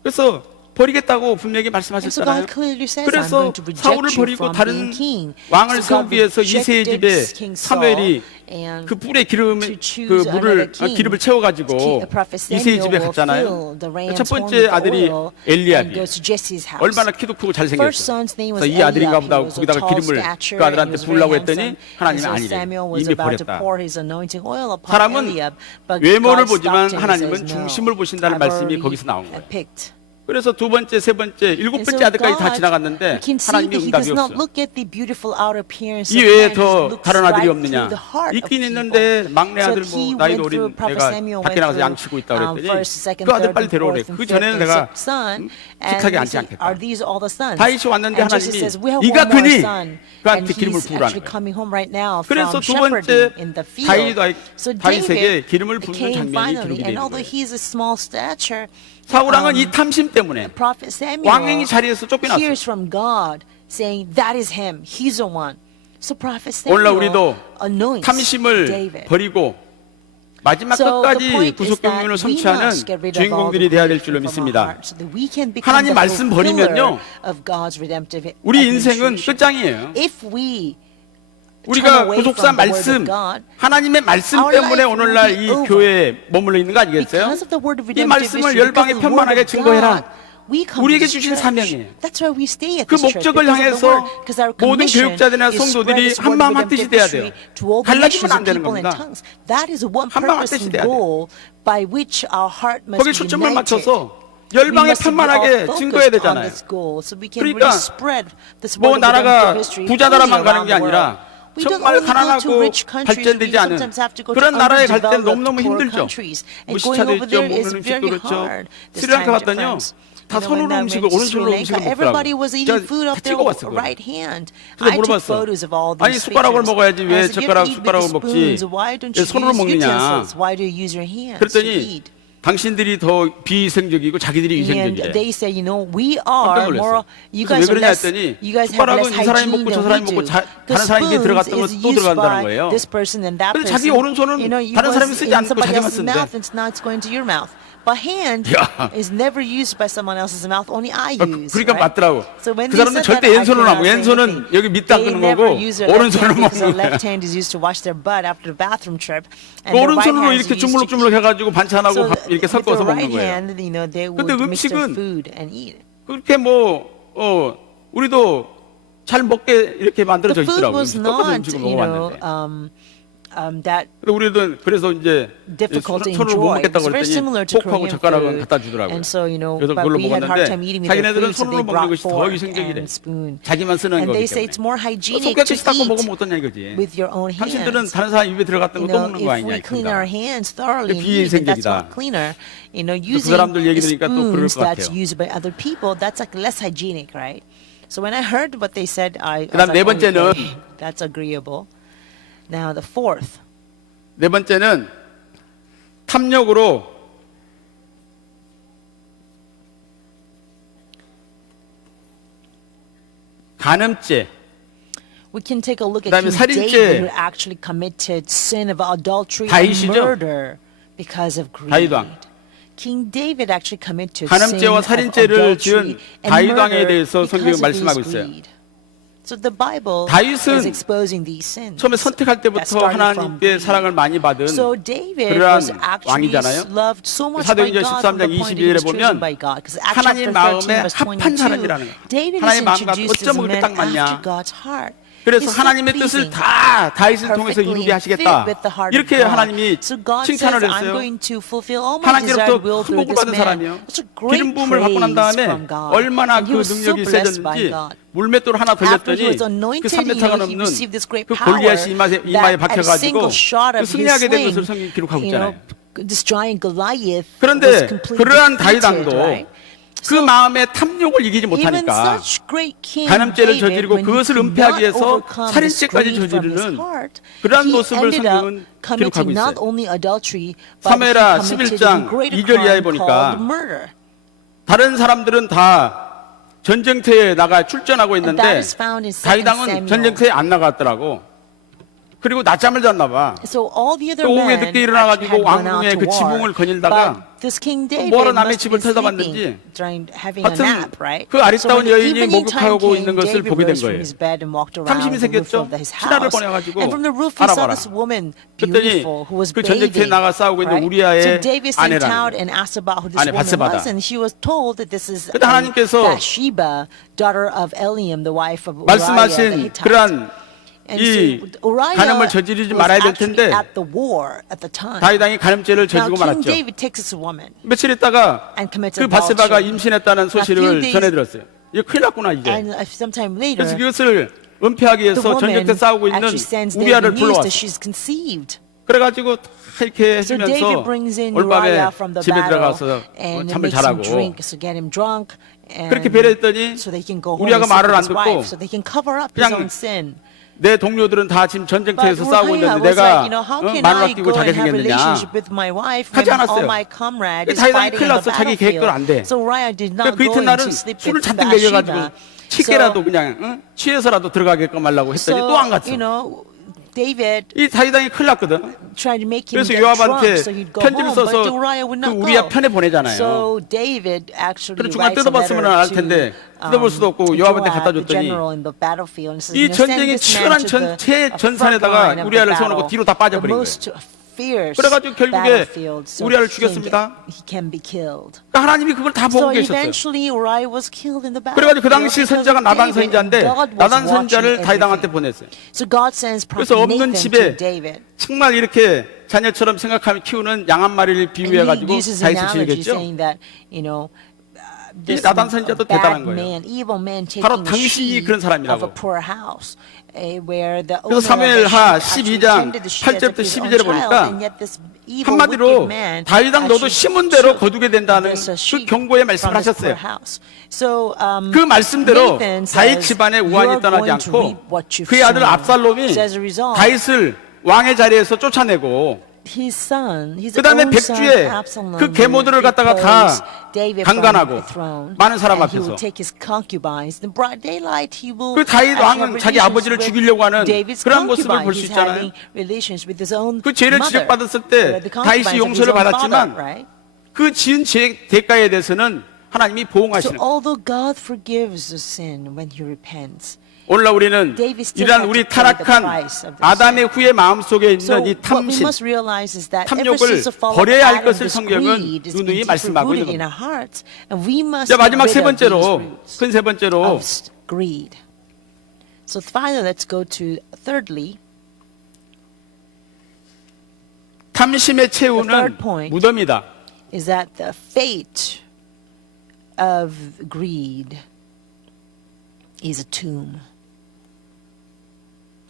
그래서 버리겠다고 분명히 And so 말씀하셨잖아요. God clearly says, I'm 그래서 going to 사울을 reject you 버리고 from 다른 being king. 왕을 So God 세우기 위해서 이세의 rejected 집에 King Saul 사무엘이 and 그 뿔에 기름 to choose 그 물을 another king. 기름을 채워가지고 Prophet 이세의 Samuel 집에 will 갔잖아요. fill the ram's 첫 horn 번째 with 아들이 oil and 엘리압이 goes to Jesse's house. 얼마나 키도 크고 First 잘생겼어. son's name was 그래서 이 아들인가 Eliab. 보다 He was a 거기다가 tall 기름을 stature 그 and 아들한테 he was very 부으려고 handsome. 했더니 And 하나님은 so 아니래. Samuel was 이미 about to 버렸다. pour his anointing oil upon 사람은 Eliab, but 외모를 God 보지만 stopped him and 하나님은 says, 중심을 no, 보신다는 I've 말씀이 already 거기서 나온 거예요. picked. 그래서 두 번째, 세 번째, 일곱 And so 번째 아들까지 다 God, 지나갔는데 you can see 하나님이 that he 응답이 does not 없어. look at the beautiful outer appearance 이 of 외에 man, he 더 looks 다른 아들이 right 없느냐? through the heart of 있긴 people. 있는데 막내 So 아들 he 뭐 went 나이도 어린 through, Prophet 내가 Samuel 밖에 went 나가서 through, 양치고 있다 그랬더니 first, second, 그 아들 third, 빨리 and 데려오래. fourth, and 그 fifth, 전에는 and 내가 sixth son. And 식하게 he 앉지 said, 않겠다. are these all the sons? 다윗이 왔는데 And Jesus 하나님이 says, we have 네가 one more 그니 son. 그한테 And 기름을 he's 부으라는 actually 거예요. coming home right now 그래서 from 두 shepherding 번째 in the field. So 다윗에게 David 기름을 부는 came 장면이 finally, 기록이 and 되는 although 거예요. he's a small stature, 사울왕은 이 탐심 때문에 Prophet Samuel 왕행이 자리에서 쫓겨났어. hears from God saying that is him, he's the one. So Prophet 오늘날 Samuel 우리도 anoints 탐심을 David. 버리고 마지막 So the 끝까지 point is 구속 that 경륜을 we 성취하는 must get rid of all the 주인공들이 되어야 될 greed 줄로 from our 믿습니다. heart so that we can become 하나님 the 말씀 버리면요, fulfiller of God's redemptive 우리 인생은 administration. 끝장이에요. If we 우리가 away 구속사 from the word 말씀, of God. 하나님의 말씀 Our 때문에 life 오늘날 will be 이 over. 교회에 머물러 있는 거 아니겠어요? Because of the word of 이 redemptive 말씀을 history, 열방에 because of the word 편만하게 of 증거해라. God, we come 우리에게 to this 주신 church. 사명이에요. That's why we stay at 그 this church, 목적을 because of the 향해서 word, because our 모든 commission 교육자들이나 is 성도들이 spread this 한 word 마음 of 한 뜻이 redemptive 돼야 history 돼요. to all the 갈라지면 nations 안 of 되는 people and 겁니다. tongues. That is one 한 마음 한 purpose 뜻이 and 돼야 돼요. goal by which our heart must 거기에 be 초점을 united. 맞춰서 We 열방에 must be 편만하게 all 증거해야 focused on 되잖아요. this goal, so we can 그러니까 really spread this 뭐 word of 나라가 redemptive history 부자 나라만 fully 가는 around 게 the world. 아니라 We don't 정말 only go to 가난하고 rich countries, we 발전되지 않은 sometimes have to go to 그런 나라에 갈 때 underdeveloped 너무너무 poor 힘들죠. countries. And going 무시차도 over 있죠. there is 먹는 음식도 very 그렇죠. hard. This 스리랑카 time, 갔더니요. friends. 다 You know, when 손으로 I 음식을 went to Sri 오른손으로 Lanka, 음식을 everybody 먹더라고. was eating food 다 off their 찍어봤어 그걸. right hand. 그래서 I took 물어봤어. photos of all 아니 these 숟가락을 pictures. 먹어야지 왜 I said, "You have to eat with the 젓가락으로 먹지 spoons. Why don't 왜 you 손으로 use 먹느냐. utensils? Why do you use your hands to 그랬더니 eat?" 당신들이 더 비위생적이고 자기들이 And 위생적이래. they say, you know, we 깜짝 are 놀랐어. more. You 그래서 왜 guys are 그러냐 less. 했더니 You guys have 숟가락은 less 이 사람이 hygiene 먹고 저 than 사람이 we 먹고 do. 다른 사람이 이제 들어갔던 거 is 또 used 들어간다는 by 거예요. this person and that 근데 person. 자기 오른손은 You know, you 다른 사람이 was 쓰지 in 않고 somebody 자기만 else's 쓰는데. mouth, and it's not going to your mouth. But hand 야. is never used by someone else's mouth. Only I use. 그러니까 right? 맞더라고. So when 그 they 사람은 said 절대 that, I 왼손으로 cannot 하고 say 왼손은 anything. 여기 밑 닦는 They never 거고 use their left 오른손을 hand because 먹는 the 거야. left hand is used to wash their butt after the bathroom trip, and 그 the right 오른손으로 hand is 이렇게 used to 주물럭주물럭 해가지고 반찬하고 So 밥 이렇게 with the 섞어서 right 먹는 거예요. hand, you know, they would 근데 mix their 음식은 food and eat. 그렇게 우리도 잘 먹게 이렇게 만들어져 The food 있더라고요. was 똑같은 not, 음식을 you know, 먹어봤는데. that 근데 우리도 그래서 이제 difficult to 손으로 못 enjoy. 먹겠다고 It's very 그랬더니 similar to 포크하고 Korean 젓가락은 food. 갖다 주더라고요. And so, you know, 그래서 but 그걸로 we had hard time 먹었는데 eating with their 자기네들은 food, so 손으로 they 먹는 brought 것이 더 fork 위생적이래. and spoon. 자기만 쓰는 And 거기 they say it's 때문에. more hygienic 손깍지 to 닦고 eat 먹으면 어떠냐 이거지. with your own 당신들은 hands. 다른 사람 입에 들어갔던 You 거 또 know, 먹는 거 if 아니냐 we clean 이건가. our hands thoroughly and eat, 비위생적이다. that's not cleaner. You know, using 사람들 얘기 들으니까 또 그럴 spoons 것 that's 같아요. used by other people, that's like less hygienic, right? So when I heard what they said, I was 그다음 네 like, 번째는 okay, that's agreeable. Now the fourth. 네 번째는 탐욕으로 간음죄, We can take a look at 그다음에 King 살인죄. David, who actually committed sin of adultery and 다윗이죠? murder because of greed. 다윗 왕. King David actually committed 간음죄와 sin of 살인죄를 adultery 지은 and 다윗 왕에 murder 대해서 성경이 because of his 말씀하고 있어요. greed. So the Bible 다윗은 is exposing these sins. 처음에 선택할 that 때부터 started from 하나님께 greed. 사랑을 많이 받은 So David 그러한 was actually 왕이잖아요. loved so much by 사도행전 God from 13장 the point he 22절에 was chosen 보면 by God. Because Acts 하나님 chapter 13 마음에 verse 합한 22, 사람이라는 거예요. David is 하나님 마음과 introduced as a 어쩌면 그렇게 man 딱 맞냐. after God's heart. 그래서 He's so 하나님의 뜻을 pleasing, 다 다윗을 통해서 perfectly 이루게 fit 하시겠다. with the heart of 이렇게 God. 하나님이 So God 칭찬을 says, I'm 했어요. going to fulfill all my desired 하나님께로부터 will 큰 through 복을 this 받은 man. 사람이요. It's a great 기름 부음을 받고 난 praise 다음에 from God. 얼마나 And he 그 was so 능력이 blessed by 세졌는지 God. 물맷돌 하나 After he 돌렸더니 was anointed, 그 3m가 he 넘는 received this great 그 power 골리앗이 이마에 that at a 박혀가지고 single shot 그 of his 승리하게 된 sling, 것을 성경이 기록하고 you know, 있잖아요. this giant Goliath was 그런데 completely 그러한 다윗 defeated, 왕도 right? 그 마음의 탐욕을 이기지 Even 못하니까 such great King 간음죄를 David, 저지르고 when he 그것을 could 은폐하기 not 위해서 overcome this 살인죄까지 greed from his 저지르는 heart, 그러한 he 모습을 ended up 성경은 기록하고 committing not 있어요. only adultery, but he 사무엘하 committed 11장 even greater 2절 이하에 crime 보니까 called murder. 다른 사람들은 다 전쟁터에 나가 출전하고 And that 있는데 is found in 2 다윗 왕은 Samuel. 전쟁터에 안 나갔더라고. 그리고 낮잠을 잤나 봐. So all the other 또 오후에 men 늦게 actually 일어나가지고 had gone out 왕궁의 to 그 war. 지붕을 거닐다가 But this King David 뭐하러 남의 must 집을 have been 털다봤는지 sleeping during having a 하여튼 nap, right? 그 아리따운 So when the 여인이 evening time 목욕하고 came, 있는 것을 David 보게 된 rose from 거예요. his bed and walked around 탐심이 the roof 생겼죠? of his 신하를 house. 보내가지고 And from the roof he saw 알아봐라. this woman, 그랬더니 beautiful, who was 그 전쟁터에 bathing. 나가 싸우고 있는 Right? 우리아의 So David sent 아내라는 out 거예요. and asked about who this 아내 woman 바세바다. was, and she was told that this is 근데 하나님께서 Bathsheba, daughter of Eliam, the wife of Uriah the 말씀하신 Hittite. 그러한 And 이 so Uriah 간음을 저지르지 was 말아야 될 actually 텐데 at the war at the time. 다윗 왕이 간음죄를 Now 저지르고 King 말았죠. David takes this woman 며칠 있다가 and commits 그 바세바가 adultery. 임신했다는 소식을 few days- 전해 들었어요. 이거 큰일 났구나 이제. And sometime 그래서 later, 이것을 은폐하기 the 위해서 woman 전쟁터 싸우고 있는 actually sends 우리아를 David news 불러왔어. that she's conceived. 그래가지고 다 이렇게 So David 해주면서 brings in 올밤에 Uriah from the 집에 battle 들어가서 and 잠을 makes him 자라고 drink, so get him drunk, and 그렇게 배려했더니 so they can go home 우리아가 and sleep 말을 with 안 his wife, 듣고 so they can cover up his 그냥 own sin. 내 동료들은 다 지금 But 전쟁터에서 싸우고 Uriah 있는데 was 내가 like, you know, how can 마누라 I 끼고 go 자게 and have a 생겼느냐. relationship with my wife when 하지 all 않았어요. my comrade is 다윗 왕이 fighting 큰일 on 났어. the 자기 계획대로 안 돼. battlefield? So Uriah did not 그 go 이튿날은 in to sleep 술을 with 잔뜩 먹여가지고 Bathsheba. 치게라도 그냥 취해서라도 들어가게끔 하려고 했더니 또 안 갔어. you know, David 이 다윗왕이 큰일 났거든. tried to make him 그래서 get 요압한테 drunk so he'd go 편지를 home, but 써서 Uriah would 그 not 우리아 go. 편에 보내잖아요. So David actually 그래서 중간 writes a 뜯어봤으면 letter 알 텐데 to 뜯어볼 수도 없고 요압한테 Joab, 갖다 the 줬더니 general in the battlefield, and says, 이 "You know, send 전쟁이 this man 치열한 to the 전체 front 전선에다가 line of the 우리아를 battle, 세워놓고 뒤로 다 빠져버린 the most fierce 그래가지고 결국에 battlefield, so 우리아를 he 죽였습니다. can be killed. 그러니까 하나님이 그걸 다 So 보고 계셨어요. eventually Uriah was killed in the battle. 그래가지고 그 당시 선자가 나단 선자인데 나단 선자를 다윗왕한테 보냈어요. So God sends prophet 그래서 없는 Nathan 집에 to David. 정말 이렇게 자녀처럼 생각하며 키우는 양 한 마리를 And he 비유해가지고 uses 다윗을 analogy 지으겠죠. saying that, you know, this 나단 선지자도 bad 대단한 거예요. man, evil man 바로 taking the 당신이 sheep 그런 of 사람이라고. a poor house, where the 그래서 owner of the 사무엘하 sheep actually 12장 tended the sheep as if 8절부터 his own 12절에 child, 보니까 and yet this evil, 한마디로 wicked man 다윗왕 너도 actually 심은 대로 took 거두게 된다는 this, 그 sheep 경고의 말씀을 from this poor 하셨어요. house. So, 그 말씀대로 Nathan 다윗 says, 집안에 "You 우환이 are 떠나지 going to 않고 reap what you've 그의 아들 sown." 압살롬이 So as a result, 다윗을 왕의 자리에서 쫓아내고 his son, his 그 다음에 own son, 백주에 Absalom, 그 계모들을 갖다가 다 deposed David 강간하고 from the throne, 많은 사람 and he 앞에서. will take his concubines. In broad daylight, he will 그 다윗 actually 왕은 have 자기 relations 아버지를 with 죽이려고 하는 David's 그런 모습을 볼 concubine. 수 He's 있잖아요. having relations with his own 그 죄를 mother. 지적받았을 때 The 다윗이 concubines of his 용서를 own father, 받았지만 right? 그 지은 죄 대가에 대해서는 하나님이 So 보응하시는 거예요. although God forgives the sin when he repents, 오늘날 우리는 David still 이러한 had 우리 to pay the 타락한 price of the 아담의 후의 마음속에 so 있는 이 what we 탐심, must realize is that ever 탐욕을 since the fall of 버려야 할 Adam, 것을 this 성경은 greed is 누누이 been 말씀하고 rooted 있는 in our hearts, and we must 자, get 마지막 세 rid of these 번째로, roots 큰 세 번째로 of greed. So finally, let's go to thirdly. 탐심의 The 채우는 third point 무덤이다. is that the fate of greed is a tomb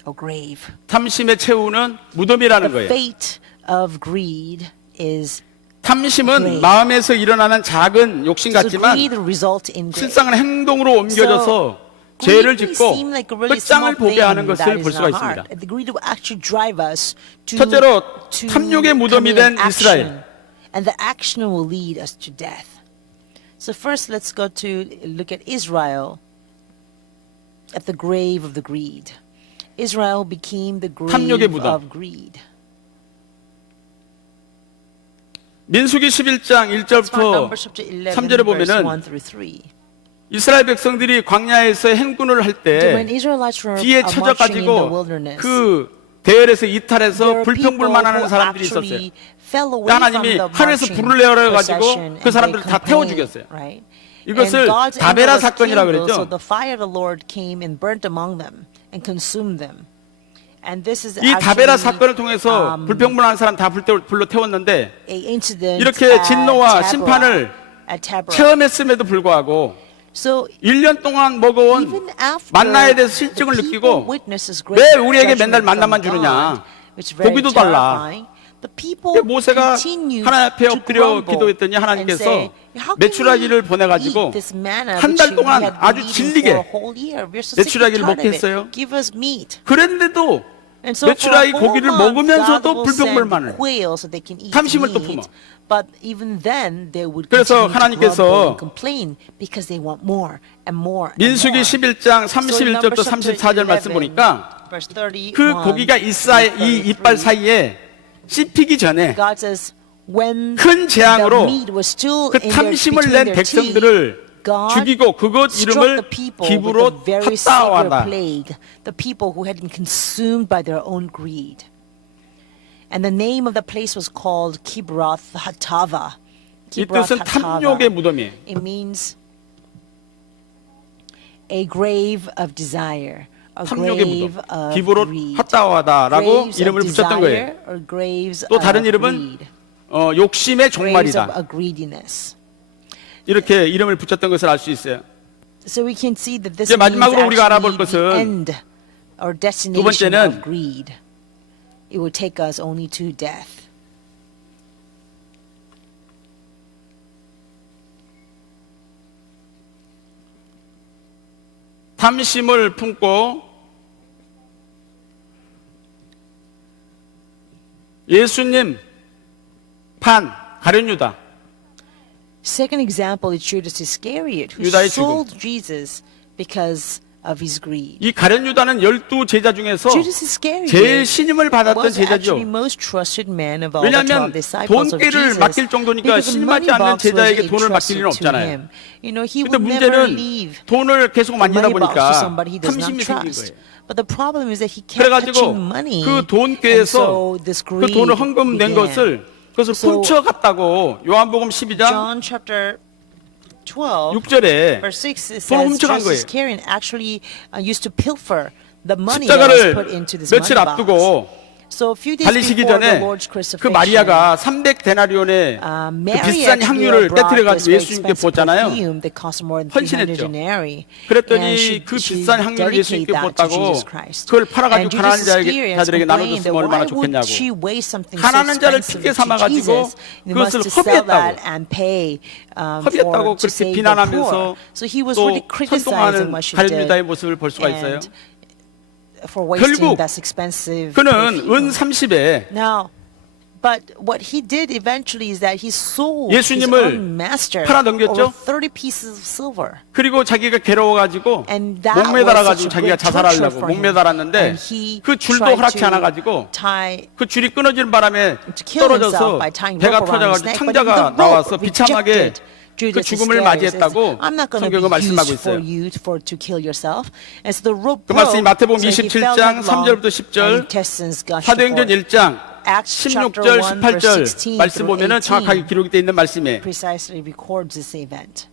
or grave. 탐심의 채우는 무덤이라는 The 거예요. fate of greed is 탐심은 grave. 마음에서 일어나는 작은 욕심 so 같지만 greed result in grave. 실상은 행동으로 옮겨져서 죄를 Greed may 짓고 seem like a really 끝장을 small 보게 thing 하는 that 것을 is 볼 in 수가 our 있습니다. heart. The greed will actually drive us to 첫째로 탐욕의 무덤이 commit 된 이스라엘. action, and the action will lead us to death. So first, let's go to look at Israel at the grave of the greed. Israel became the 탐욕의 grave 무덤. of greed. 민수기 11장 Let's find 1절부터 Numbers chapter 11, 3절에 verse 1 보면은 through 3. 이스라엘 백성들이 광야에서 행군을 할 When 때 Israelites were 뒤에 marching in the 쳐져가지고 wilderness, 그 대열에서 there 이탈해서 were people 불평불만하는 who 사람들이 actually 있었어요. fell away from 하나님이 the 하늘에서 marching 불을 내어라 procession, 해가지고 and 그 사람들을 they 다 태워 complained, 죽였어요. right? 이것을 And God's 다베라 anger was 사건이라고 kindled, so 그랬죠. the fire of the Lord came and burnt among them and consumed them. And this is 이 다베라 actually 사건을 통해서 불평불만한 사람 다 불로 태웠는데 a incident 이렇게 at 진노와 Taberah, 심판을 at Taberah. 체험했음에도 불구하고 So 1년 동안 먹어온 even after 만나에 대해서 the 실증을 people 느끼고 witnesses great 왜 우리에게 judgment 맨날 from 만나만 God, 주느냐. which is very 고기도 달라. terrifying, the people 모세가 continue 하나님 앞에 to 엎드려 grumble 기도했더니 and 하나님께서 say, "How can 메추라기를 we 보내가지고 eat this manna 한 which 달 we 동안 had been 아주 eating 질리게 for a whole year? We're so sick and 메추라기를 tired 먹게 of it. 했어요. Give us meat." 그랬는데도 And so for a 메추라기 whole 고기를 month, 먹으면서도 God will send 불평불만을 quail so they can eat 탐심을 또 meat. 품어. But even then, they would 그래서 continue to 하나님께서 grumble and complain because they want more and more. and 민수기 more. 11장 So in 31절부터 Numbers chapter 34절 말씀 11, 보니까 verse 31 그 고기가 이 이빨 사이에 씹히기 전에 God says, when 큰 재앙으로 the meat was still 그 in their, 탐심을 between 낸 their teeth, 백성들을 God 죽이고 그것 struck 이름을 the people 기브로 with a very severe 핫다와다. plague, the people who had been consumed by their own greed. And the name of the place was called Kibroth Hatava. 이 뜻은 탐욕의 무덤이에요. It means a grave of desire, a 탐욕의 grave 무덤. of 기브로 greed. 핫다와다라고 Graves 이름을 of 붙였던 거예요. desire or graves 또 of 다른 이름은 greed. 욕심의 Graves of 종말이다. a greediness. 이렇게 이름을 붙였던 것을 알 수 있어요. So we can see that this 이제 means 마지막으로 우리가 알아볼 actually the 것은 end or 두 destination 번째는 of greed. It will take us only to death. 탐심을 품고 예수님 판 가룟 유다 Second example is Judas Iscariot, who 유다의 sold Jesus because of his greed. 이 가룟 유다는 12제자 중에서 Judas Iscariot 제일 신임을 받았던 was actually 제자죠. most trusted man of all the 12 왜냐하면 disciples of 돈꾀를 Jesus. 맡길 정도니까 Because 신임하지 money 않는 box was 제자에게 돈을 맡길 entrusted 일은 to 없잖아요. him. You know, he 근데 would never 문제는 leave 돈을 계속 the 만지다 money box to 보니까 somebody he does not 탐심이 생긴 trust. 거예요. But the problem is that he kept 그래가지고 touching money, 그 and 돈꾀에서 so this 그 greed 돈을 헌금낸 began. 그것을 So, 훔쳐갔다고 요한복음 12장 John chapter 12, 6절에 verse 6, it 돈을 says 훔쳐간 Judas 거예요. Iscariot actually used to pilfer the money that was put 십자가를 into this 며칠 money box. 앞두고 So a few days 달리시기 before the 전에 Lord's 그 crucifixion, 마리아가 300데나리온의 그 Mary 비싼 actually 향유를 brought 깨뜨려가지고 this very 예수님께 expensive pos잖아요. perfume that cost more than 300 헌신했죠. denarii. 그랬더니 And 그 she 비싼 향유를 dedicated 예수님께 that to pos다고 Jesus Christ. 그걸 팔아가지고 And 가난한 Judas Iscariot 자들에게 complained 나눠줬으면 that 얼마나 why would 좋겠냐고. she waste something so 가난한 자를 expensive 핑계 to 삼아가지고 Jesus? You must 그것을 to sell that 허비했다고. and pay 허비했다고 to 그렇게 save the 비난하면서 poor. So he was 또 really criticizing 선동하는 what she 가룟 did. 유다의 모습을 볼 수가 있어요. And for wasting 결국 that expensive 그는 perfume. 은 30에 Now, but what he did eventually is that he sold his 예수님을 own master 팔아 넘겼죠? over 30 pieces of silver. 그리고 자기가 괴로워가지고 And that was 목매달아가지고 such a 자기가 great torture 자살하려고 for him. 목매달았는데 And he 그 줄도 tried 허락지 to 않아가지고 tie 그 줄이 끊어지는 바람에 to kill himself 떨어져서 by tying 배가 rope around his 터져가지고 neck, but 창자가 the rope 나와서 비참하게 rejected 그 Judas 죽음을 Iscariot. Says, 맞이했다고 I'm not going to 성경은 be 말씀하고 used for 있어요. you to kill yourself. And so the rope 그 broke. 말씀이 마태복음 So he fell 27장 headlong 3절부터 10절, and intestines gushed 사도행전 forth. 1장 Acts 16절, chapter 1, verse 16 18절 말씀 through 보면은 18 정확하게 기록이 되어 있는 말씀이에요. precisely records this event.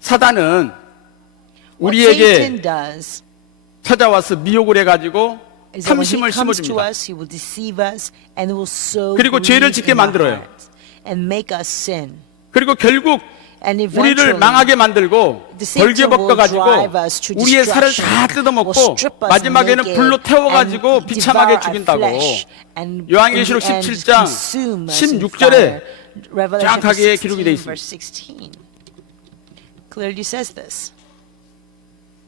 사단은 What Satan 우리에게 does 찾아와서 미혹을 해가지고 is that when he 탐심을 comes to 심어줍니다. us, he will deceive us and will sow 그리고 죄를 greed 짓게 in our 만들어요. hearts and make us sin. 그리고 결국 And 우리를 eventually, 망하게 만들고 the Satan 벌게 will 벗겨가지고 drive us to 우리의 살을 다 destruction, 뜯어먹고 will strip us 마지막에는 naked 불로 태워가지고 and 비참하게 devour our 죽인다고 flesh, and 요한계시록 in the end 17장 consume us in 16절에 fire. Revelation 정확하게 16, 기록이 되어 있습니다. verse 16 clearly says this.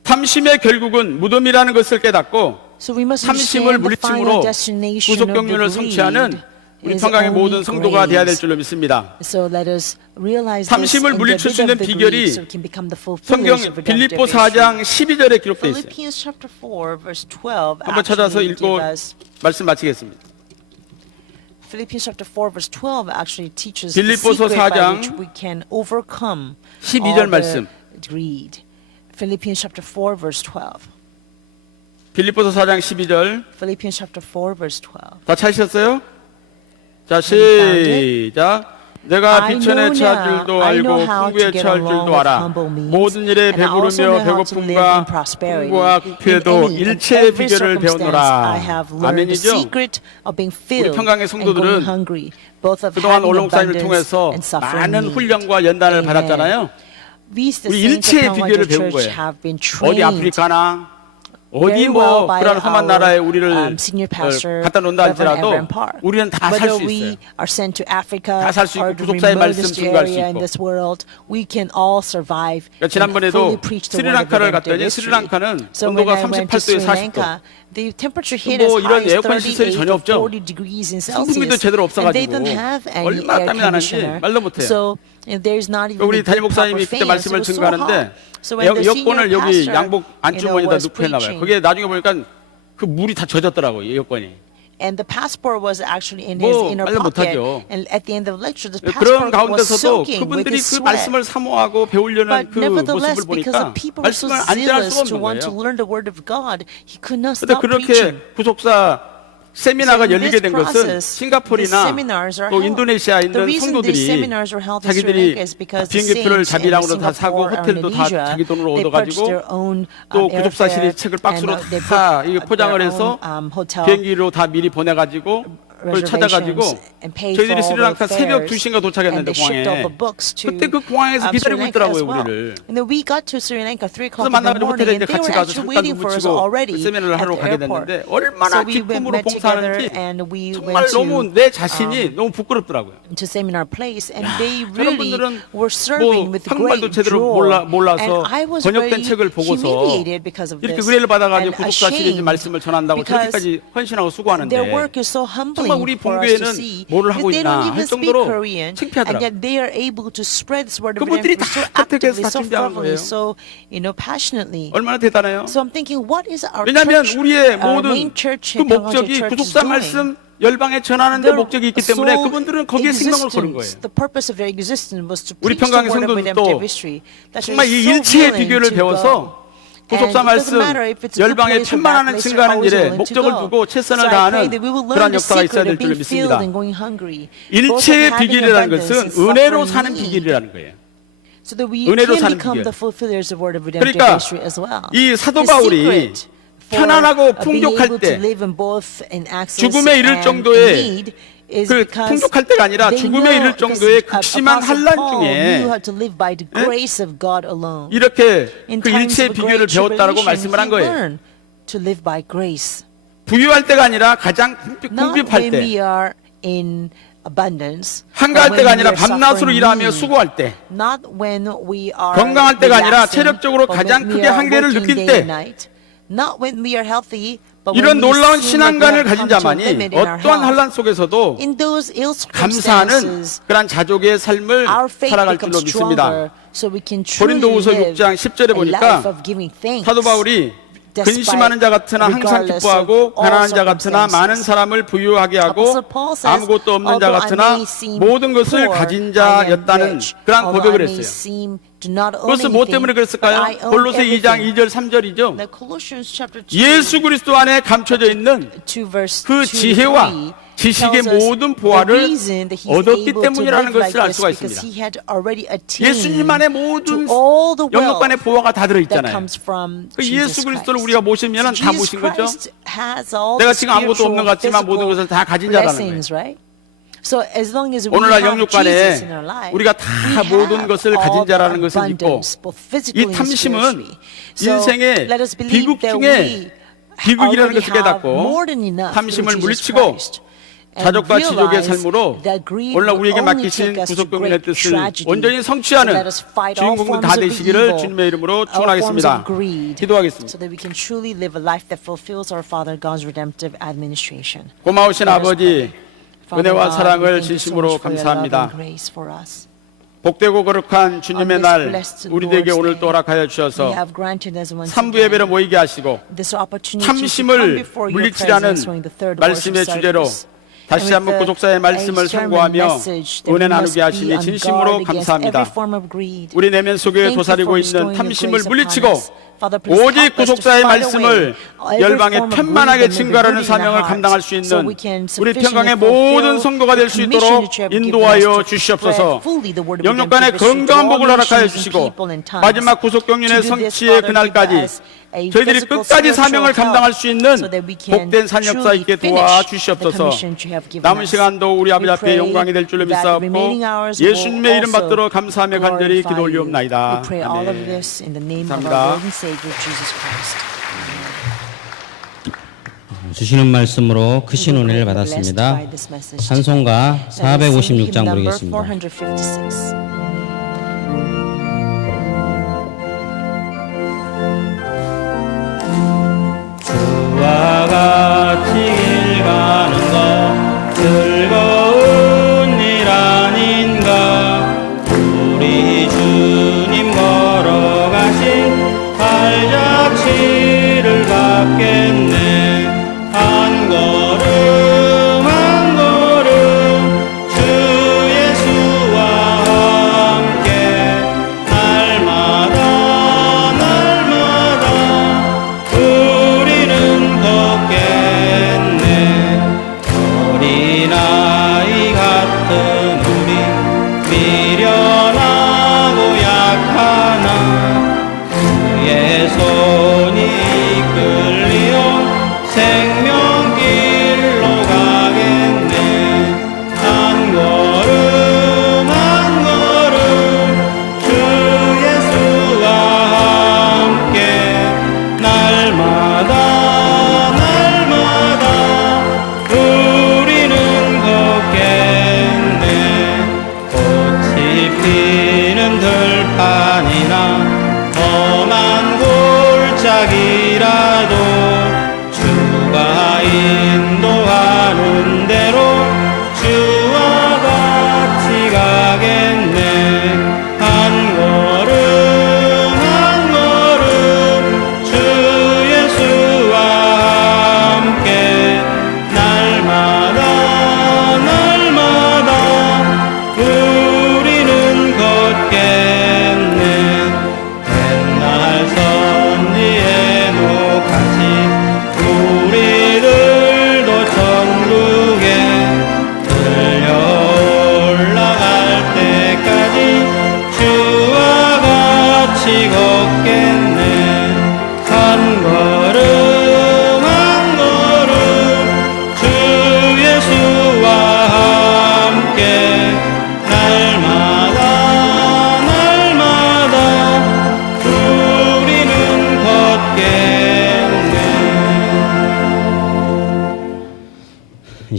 탐심의 결국은 무덤이라는 것을 깨닫고 So we must 탐심을 understand the final 물리침으로 destination 구속 of the 경륜을 성취하는 greed 우리 is 평강의 모든 only 성도가 되어야 될 grace. 줄로 믿습니다. So let us realize this 탐심을 and get 물리칠 수 rid 있는 of the 비결이 greed so it can become the 성경 fulfillers of 빌립보 redemptive 4장 12절에 기록되어 있어요. Philippians chapter 4 verse 12 한번 찾아서 actually 읽고 give us 말씀 마치겠습니다. Philippians chapter 4 verse 12 actually teaches the 빌립보서 secret by 4장 which we can overcome 12절 all 말씀. the greed. Philippians chapter 4 verse 12. 빌립보서 4장 12절 Philippians chapter 4 verse 12. 다 찾으셨어요? 자 시작. 내가 비천에 처할 줄도 알고 풍부에 처할 줄도 알아. 모든 일에 배부르며 배고픔과 풍부와 부패도 일체의 비결을 배우노라. 아멘이죠? 우리 평강의 성도들은 그동안 올롱사임을 통해서 많은 훈련과 연단을 받았잖아요. 우리 일체의 비결을 배운 거예요. 어디 아프리카나 어디 뭐 그런 험한 나라에 우리를 갖다 놓는다 할지라도 우리는 다 살 수 있어요. 다 살 수 있고 구속사의 말씀 증거할 수 있고. 그러니까 지난번에도 스리랑카를 갔더니 스리랑카는 온도가 38도에 40도. 뭐 이런 에어컨 시설이 전혀 없죠. 수분기도 제대로 없어가지고 얼마나 땀이 나는지 말도 못해요. 우리 담임 목사님이 그때 말씀을 증거하는데 에어컨을 여기 양복 안주머니에다 넣고 했나봐요. 그게 나중에 보니까 그 물이 다 젖었더라고요, 에어컨이. And the passport was actually in his 뭐 inner 말도 pocket. 못하죠. And at the end of the lecture, the 그런 passport was 가운데서도 soaking with 그분들이 his 그 sweat. 말씀을 사모하고 배우려는 But 그 nevertheless, 모습을 because the 보니까 people were so 말씀을 안전할 zealous 수가 to 없는 want to 거예요. learn the word of God, he could not 근데 stop 그렇게 preaching. 구속사 세미나가 So in 열리게 this 된 것은 process, 싱가포르나 these seminars are 또 held. 인도네시아에 The 있는 reason 성도들이 these seminars were held in Sri 자기들이 Lanka is because the 비행기표를 saints in 자비랑으로 다 사고 Singapore or 호텔도 다 Indonesia, 자기 돈으로 they purchased 얻어가지고 their own 또 구속사실이 airfare 책을 박스로 and they 다 put 이게 포장을 their 해서 own, hotel 비행기로 다 미리 보내가지고 그걸 찾아가지고 and paid 저희들이 for all 스리랑카 the 새벽 fares, 2시인가 and 도착했는데 they shipped all 공항에 the books to 그때 그 공항에서 Sri 기다리고 Lanka 있더라고요 as well. 우리를. And then we got to Sri Lanka 3 그래서 o'clock in the 만나가지고 morning, 호텔에 and 이제 they 같이 were 가서 actually 잠깐 waiting for us 묵히고 already 세미나를 at 하러 the 가게 airport. 됐는데 얼마나 So we 기쁨으로 met together 봉사하는지 and we 정말 went 너무 내 자신이 너무 부끄럽더라고요. to seminar place, and they really 여러분들은 were serving 뭐 with 한국말도 great 제대로 joy. 몰라서 And I was 번역된 very 책을 보고서 humiliated because of 이렇게 this 의뢰를 받아가지고 and 구속사실이 ashamed 말씀을 전한다고 because 저렇게까지 헌신하고 수고하는데 their work is so humbling 정말 우리 for us to 본교회는 see 뭐를 that 하고 they 있나 don't 할 even speak 정도로 Korean, and 창피하더라고요. yet they are able to spread this word of 그분들이 redemption so 다 택해서 actively, 다 so 준비한 fervently, 거예요. so passionately. 얼마나 대단해요. So I'm thinking, what is our 왜냐하면 church, 우리의 our 모든 main church, 그 목적이 church is 구속사 doing? 말씀 열방에 전하는 데 목적이 있기 때문에 그분들은 거기에 생명을 거는 거예요. The purpose of their existence was to 우리 preach the 평강의 word of redemptive 성도들도 history. That's 정말 이 so 일체의 willing 비교를 to 배워서 go. 구속사 And it doesn't 말씀 matter if it's a good 열방에 place or 천만하는 bad place, 증가하는 you're always 일에 willing to 목적을 go. 두고 최선을 So I pray 다하는 that we will learn 그러한 the 역사가 있어야 secret 될 of 줄로 being 믿습니다. filled and going hungry. Both of 일체의 having 비결이라는 abundance 것은 and 은혜로 suffering 사는 need. 비결이라는 거예요. So that we 은혜로 can 사는 become 비결. the fulfillers of word of redemptive 그러니까 history as well. 이 사도 The 바울이 secret for 편안하고 being 풍족할 able 때 to live in both in access 죽음에 이를 and 정도의 need is 그 because 풍족할 때가 아니라 they 죽음에 know, 이를 because 정도의 극심한 Apostle 환란 Paul 중에 knew how to live by the grace of God alone. 이렇게 In 그 times 일체의 of 비결을 great 배웠다라고 tribulation, 말씀을 한 he 거예요. learned to live by grace. 부유할 때가 아니라 가장 Not 궁핍할 when 때, we are in abundance, 한가할 but when 때가 we 아니라 are 밤낮으로 suffering 일하며 need. 수고할 때, Not when we are 건강할 때가 아니라 relaxing, 체력적으로 but 가장 when we 크게 are 한계를 working 느낄 day 때, and night. Not when we are healthy, but 이런 when we 놀라운 seem like we 신앙관을 have 가진 come to a 자만이 limit in our 어떠한 health. 환란 속에서도 In those ill 감사하는 circumstances, 그러한 자족의 삶을 our faith 살아갈 줄로 becomes 믿습니다. stronger, so we can truly 고린도후서 live 6장 10절에 a 보니까 life of giving thanks. 사도 바울이 근심하는 자 같으나 항상 기뻐하고 가난한 자 같으나 많은 사람을 부유하게 하고 Apostle Paul says, 아무것도 없는 자 although I 같으나 may seem 모든 것을 poor, 가진 I am 자였다는 rich. 그러한 Although 고백을 I may 했어요. seem to not own 그것은 뭐 anything, 때문에 but I 그랬을까요? own 골로새 2장 everything. 2절 3절이죠. The Colossians chapter 2, 예수 그리스도 안에 감춰져 있는 2 verse 그 2 to 지혜와 3 지식의 tells us 모든 the 보화를 reason that he's 얻었기 able to 때문이라는 live like 것을 알 this 수가 because 있습니다. he had already attained 예수님 안에 to 모든 all the 영역간의 wealth 보화가 다 that 들어있잖아요. comes from 그 Jesus 예수 그리스도를 Christ. 우리가 모시면 다 Jesus 모신 거죠. Christ has all 내가 the 지금 아무것도 없는 spiritual, 것 같지만 모든 physical 것을 다 가진 자라는 거예요. blessings, right? So as long as we 오늘날 have Jesus 영육간에 in our life, 우리가 다 we 모든 have 것을 all 가진 the 자라는 것을 믿고 abundance, both physically 이 and 탐심은 spiritually. So 인생의 let us believe 비극 that 중에 we 비극이라는 already 것을 have 깨닫고 more than enough 탐심을 through Jesus 물리치고 Christ. And 자족과 지족의 realize 삶으로 that greed 오늘날 will 우리에게 only 맡기신 take us to 구속병의 great 뜻을 tragedy. 온전히 So 성취하는 let us fight all 주인공들 forms 다 of the 되시기를 evil, 주님의 이름으로 all forms 축원하겠습니다. of greed, 기도하겠습니다. so that we can truly live a life that fulfills our Father God's redemptive administration. 고마우신 Let us 아버지 pray. Father 은혜와 God, we 사랑을 thank you so 진심으로 much for your love 감사합니다. and grace for us. 복되고 거룩한 주님의 On this 날 blessed 우리에게 Lord's 오늘 Day, 또 허락하여 We 주셔서 have granted us once 3부 again 예배를 모이게 하시고 this opportunity to come 탐심을 before your 물리치라는 presence during the third worship 말씀의 주제로 service. 다시 And 한번 with 구속사의 a 말씀을 sermon 상고하며 message that we 은혜 must 나누게 be 하시니 on 진심으로 guard against every 감사합니다. form of greed. 우리 내면 속에 Thank you 도사리고 for 있는 bestowing your 탐심을 grace upon 물리치고 us. Father, please 오직 help us to 구속사의 fight 말씀을 away every 열방에 form of 편만하게 greed and 증거하는 the good in our 사명을 hearts, 감당할 수 so 있는 we can 우리 평강의 sufficiently 모든 fulfill 성도가 될 수 the 있도록 commission that you have given us 인도하여 to 주시옵소서. spread fully the word of 영역간의 redemptive history to 건강한 all 복을 허락하여 nations and 주시고 people and tongues. 마지막 구속경륜의 To do this, 성취의 Father, 그날까지 give us a 저희들이 physical, 끝까지 spiritual 사명을 health 감당할 수 있는 so that we can 복된 산역사 truly 있게 finish the 도와주시옵소서. commission that you have given 남은 us. 시간도 우리 아버지 We 앞에 pray 영광이 될 줄로 that the remaining 믿사옵고 hours will 예수님의 이름 also 받들어 감사하며 간절히 glorify 기도 you. 올리옵나이다. We pray all of 아멘. this in the name of 감사합니다. our Lord and Savior Jesus Christ. 주시는 말씀으로 크신 은혜를 받았습니다. 찬송가 456장 부르겠습니다. 456. 주와 같이 길 가는 것 즐거운 일 아닌가. 우리 주님 걸어가신 발자취를 밟겠네. 한 걸음 한 걸음 주 예수와 함께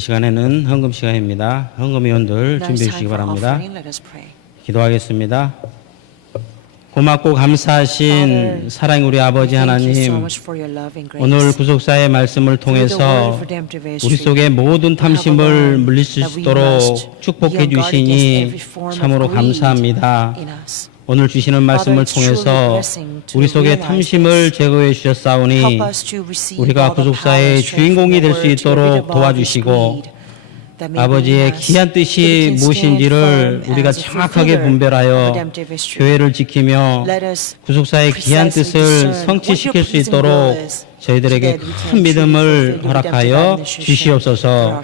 시간에는 헌금 시간입니다. 헌금위원들 Now it's 준비해 time 주시기 for 바랍니다. offering. Let us pray. 기도하겠습니다. 고맙고 감사하신 사랑의 우리 아버지 Thank you so 하나님, much for your love and grace. 오늘 구속사의 말씀을 통해서 우리 속의 모든 탐심을 물리칠 수 있도록 축복해 주시니 참으로 감사합니다. 오늘 주시는 말씀을 통해서 우리 속의 탐심을 제거해 주셨사오니 우리가 구속사의 주인공이 될 수 있도록 도와주시고 아버지의 귀한 뜻이 무엇인지를 우리가 정확하게 분별하여 교회를 지키며 구속사의 귀한 뜻을 성취시킬 수 있도록 저희들에게 큰 믿음을 허락하여 주시옵소서.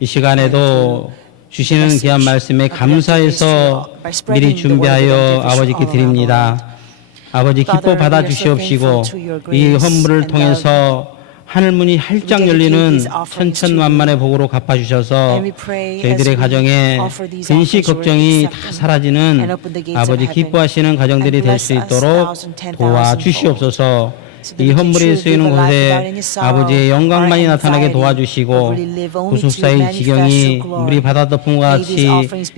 이 시간에도 주시는 귀한 말씀에 감사해서 미리 준비하여 아버지께 드립니다. 아버지 기뻐 받아 주시옵시고 이 헌물을 통해서 하늘문이 활짝 열리는 천천만만의 복으로 갚아주셔서 저희들의 가정에 근시 걱정이 다 사라지는 아버지 기뻐하시는 가정들이 될 수 있도록 도와주시옵소서. 이 헌물이 쓰이는 곳에 아버지의 영광만이 나타나게 도와주시고 구속사의 지경이 우리 바다 덮음과 같이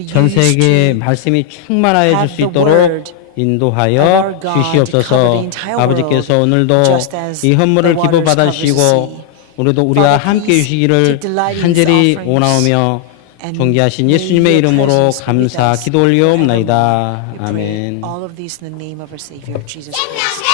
전 세계에 말씀이 충만하여 줄 수 있도록 인도하여 주시옵소서. 아버지께서 오늘도 이 헌물을 기뻐 받아주시고 우리도 우리와 함께 해주시기를 간절히 원하오며 존귀하신 예수님의 이름으로 감사 기도 올리옵나이다. 아멘. All of these in the name of our Savior Jesus Christ.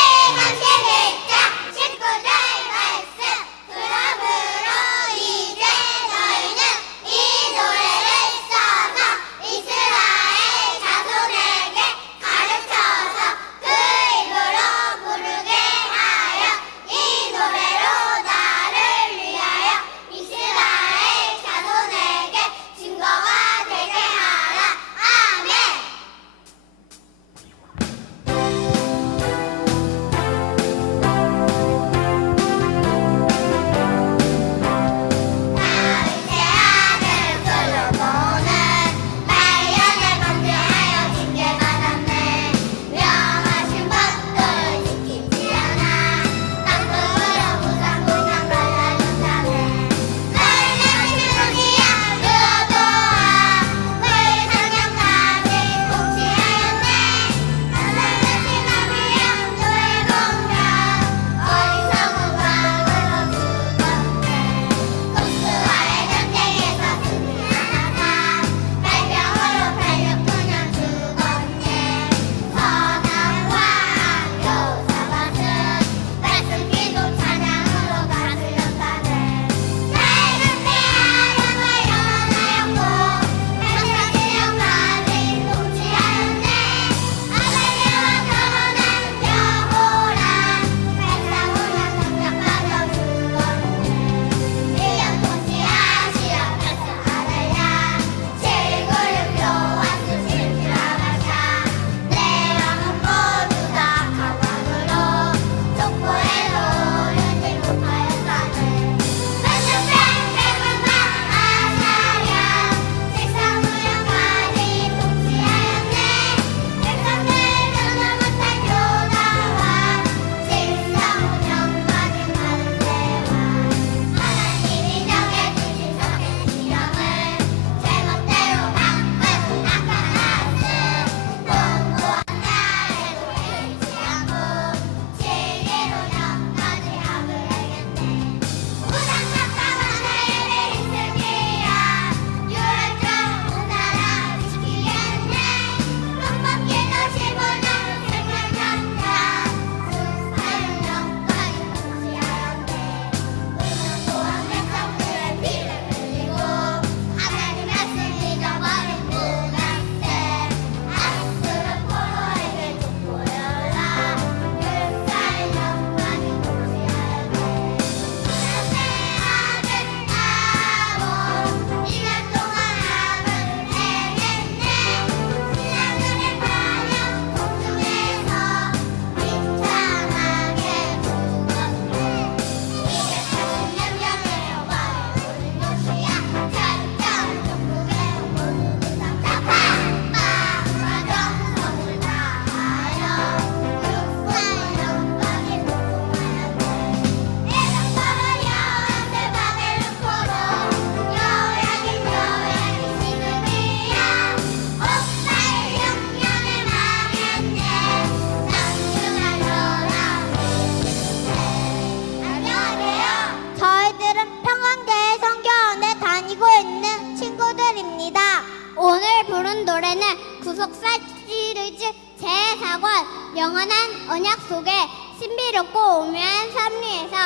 영원한 언약 속에 신비롭고 오묘한 섭리에서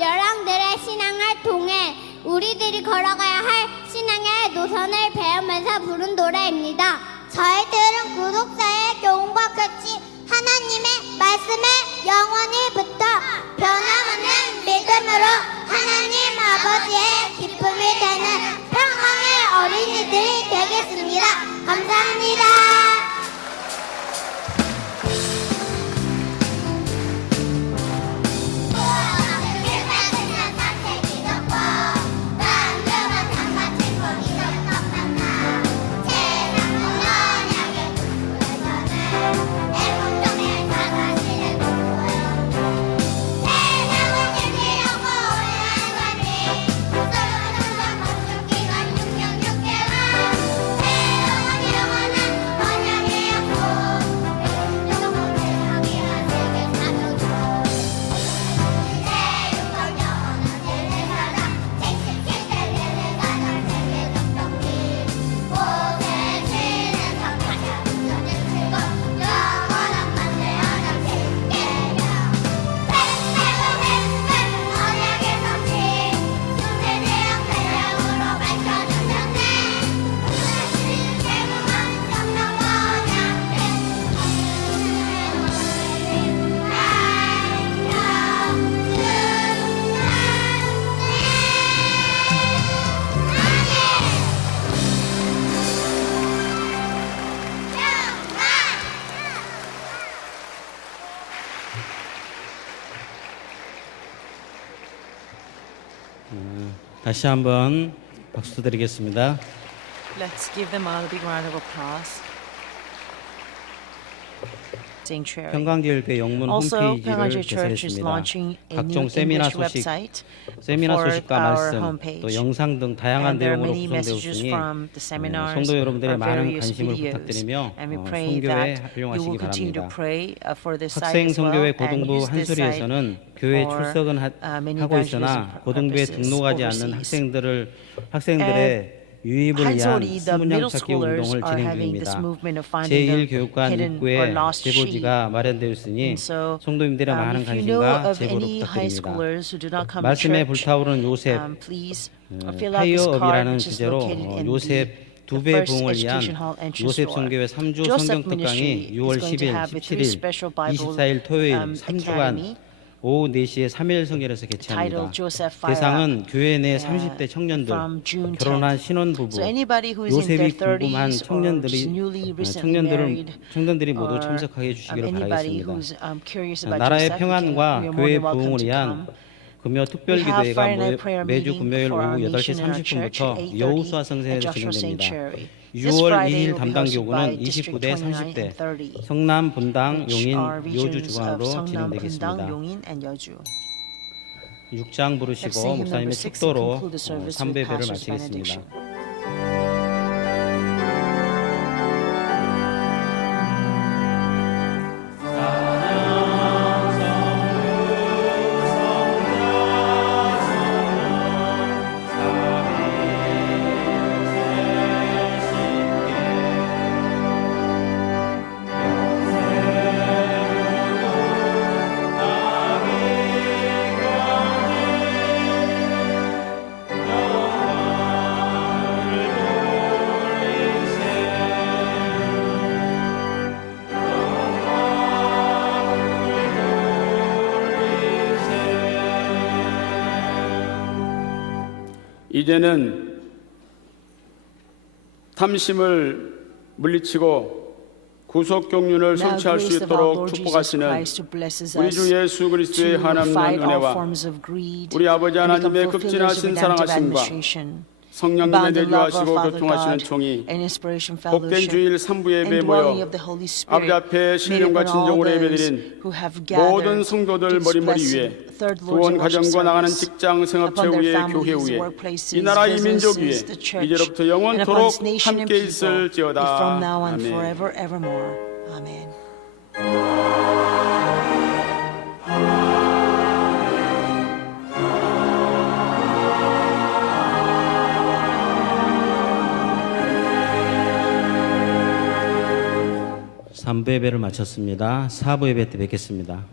열왕들의 신앙을 통해 우리들이 걸어가야 할 신앙의 노선을 배우면서 부른 노래입니다. 저희들은 구속사의 교훈과 같이 하나님의 말씀에 영원히 붙어 변함없는 믿음으로 하나님 아버지의 기쁨이 되는 평강의 어린이들이 되겠습니다. 감사합니다. 다시 한번 박수 드리겠습니다. Let's give them all a big round of applause. Sanctuary. 평강교회 영문 Also, 홈페이지를 Pyongyang Church is 개설했습니다. launching a 각종 new 세미나 English 소식, website 세미나 for 소식과 our 말씀, homepage. 또 영상 등 다양한 And there are 내용으로 many messages 구성되었으니 from the seminars 성도 여러분들의 or 많은 various 관심을 videos. 부탁드리며 And we pray 선교에 that you 활용하시기 will continue to 바랍니다. pray for this site 학생 as well 선교회 and 고등부 use this site 한소리에서는 교회 for 출석은 many 하고 있으나 evangelism 고등부에 purposes 등록하지 않는 overseas. 학생들의 유입을 위한 한솔이, the 수문양 middle 찾기 schoolers 운동을 are 진행 having this 중입니다. movement of finding the 제1교육관 hidden or 입구에 lost sheep. 제보지가 마련되었으니 And so, 성도님들의 많은 if you know 관심과 of 제보를 any high 부탁드립니다. schoolers who do not come to 말씀에 church, 불타오르는 요셉, please fill out this card 파이어업이라는 which is 주제로 located in 요셉 the 두배 first 부흥을 위한 education hall entrance 요셉 door. 선교회 3주 성경 Joseph 특강이 Ministry 6월 is going to 10일, have a 3 17일, special Bible 24일 토요일 academy 3주간 오후 4시에 3일 성결에서 개최합니다. titled Joseph Fire 대상은 교회 내 Up, 30대 청년들, from June 결혼한 10th. 신혼부부, So anybody who is in 요셉이 their 궁금한 30s or just newly recently married 청년들이 모두 or 참석하게 해주시기를 anybody 바라겠습니다. who's curious about 나라의 Joseph, 평안과 we are more 교회 than welcome 부흥을 to 위한 come. 금요 We have Friday night 특별기도회가 prayer 매주 meeting 금요일 for our 오후 8시 nation and our church 30분부터 at 8:30 여호수아 at 성전에서 Joshua 진행됩니다. Sanctuary. This 6월 Friday 2일 will be 담당 hosted 교구는 by 29대 District 29 30대 and 30, 성남 분당 which 용인 are 요주 regions of 주관으로 Seongnam, 진행되겠습니다. Bundang, Yongin, and Yeoju. 6장 Let's 부르시고 sing hymn number 목사님의 6 and 축도로 conclude the service with 3배배를 pastor's 마치겠습니다. benediction. 이제는 탐심을 물리치고 구속 경륜을 Now 성취할 수 grace of our 있도록 Lord Jesus 축복하시는 Christ who blesses 우리 us 주 예수 그리스도의 to 하나님의 fight all 은혜와 forms of greed 우리 아버지 and become 하나님의 fulfillers of 극진하신 redemptive 사랑하심과 administration. 성령님의 Abound in love of 내주하시고 Father 교통하시는 God 종이 and inspiration 복된 fellowship 주일 3부 예배에 and 모여 dwelling of the Holy 아버지 Spirit 앞에 made 신령과 upon all 진정으로 those 예배드린 who have 모든 gathered 성도들 to this 머리머리 blessed 위에 third 구원 Lord's worship 가정과 나가는 service 직장 생업체 upon their 위에 교회 families, 위에 workplaces, 이 나라 이 민족 위에 businesses, the church, 이제로부터 and upon 영원토록 this nation and 함께 people, and 있을지어다. from now on 아멘. forever evermore. Amen. 3부 예배를 마쳤습니다. 4부 예배 때 뵙겠습니다.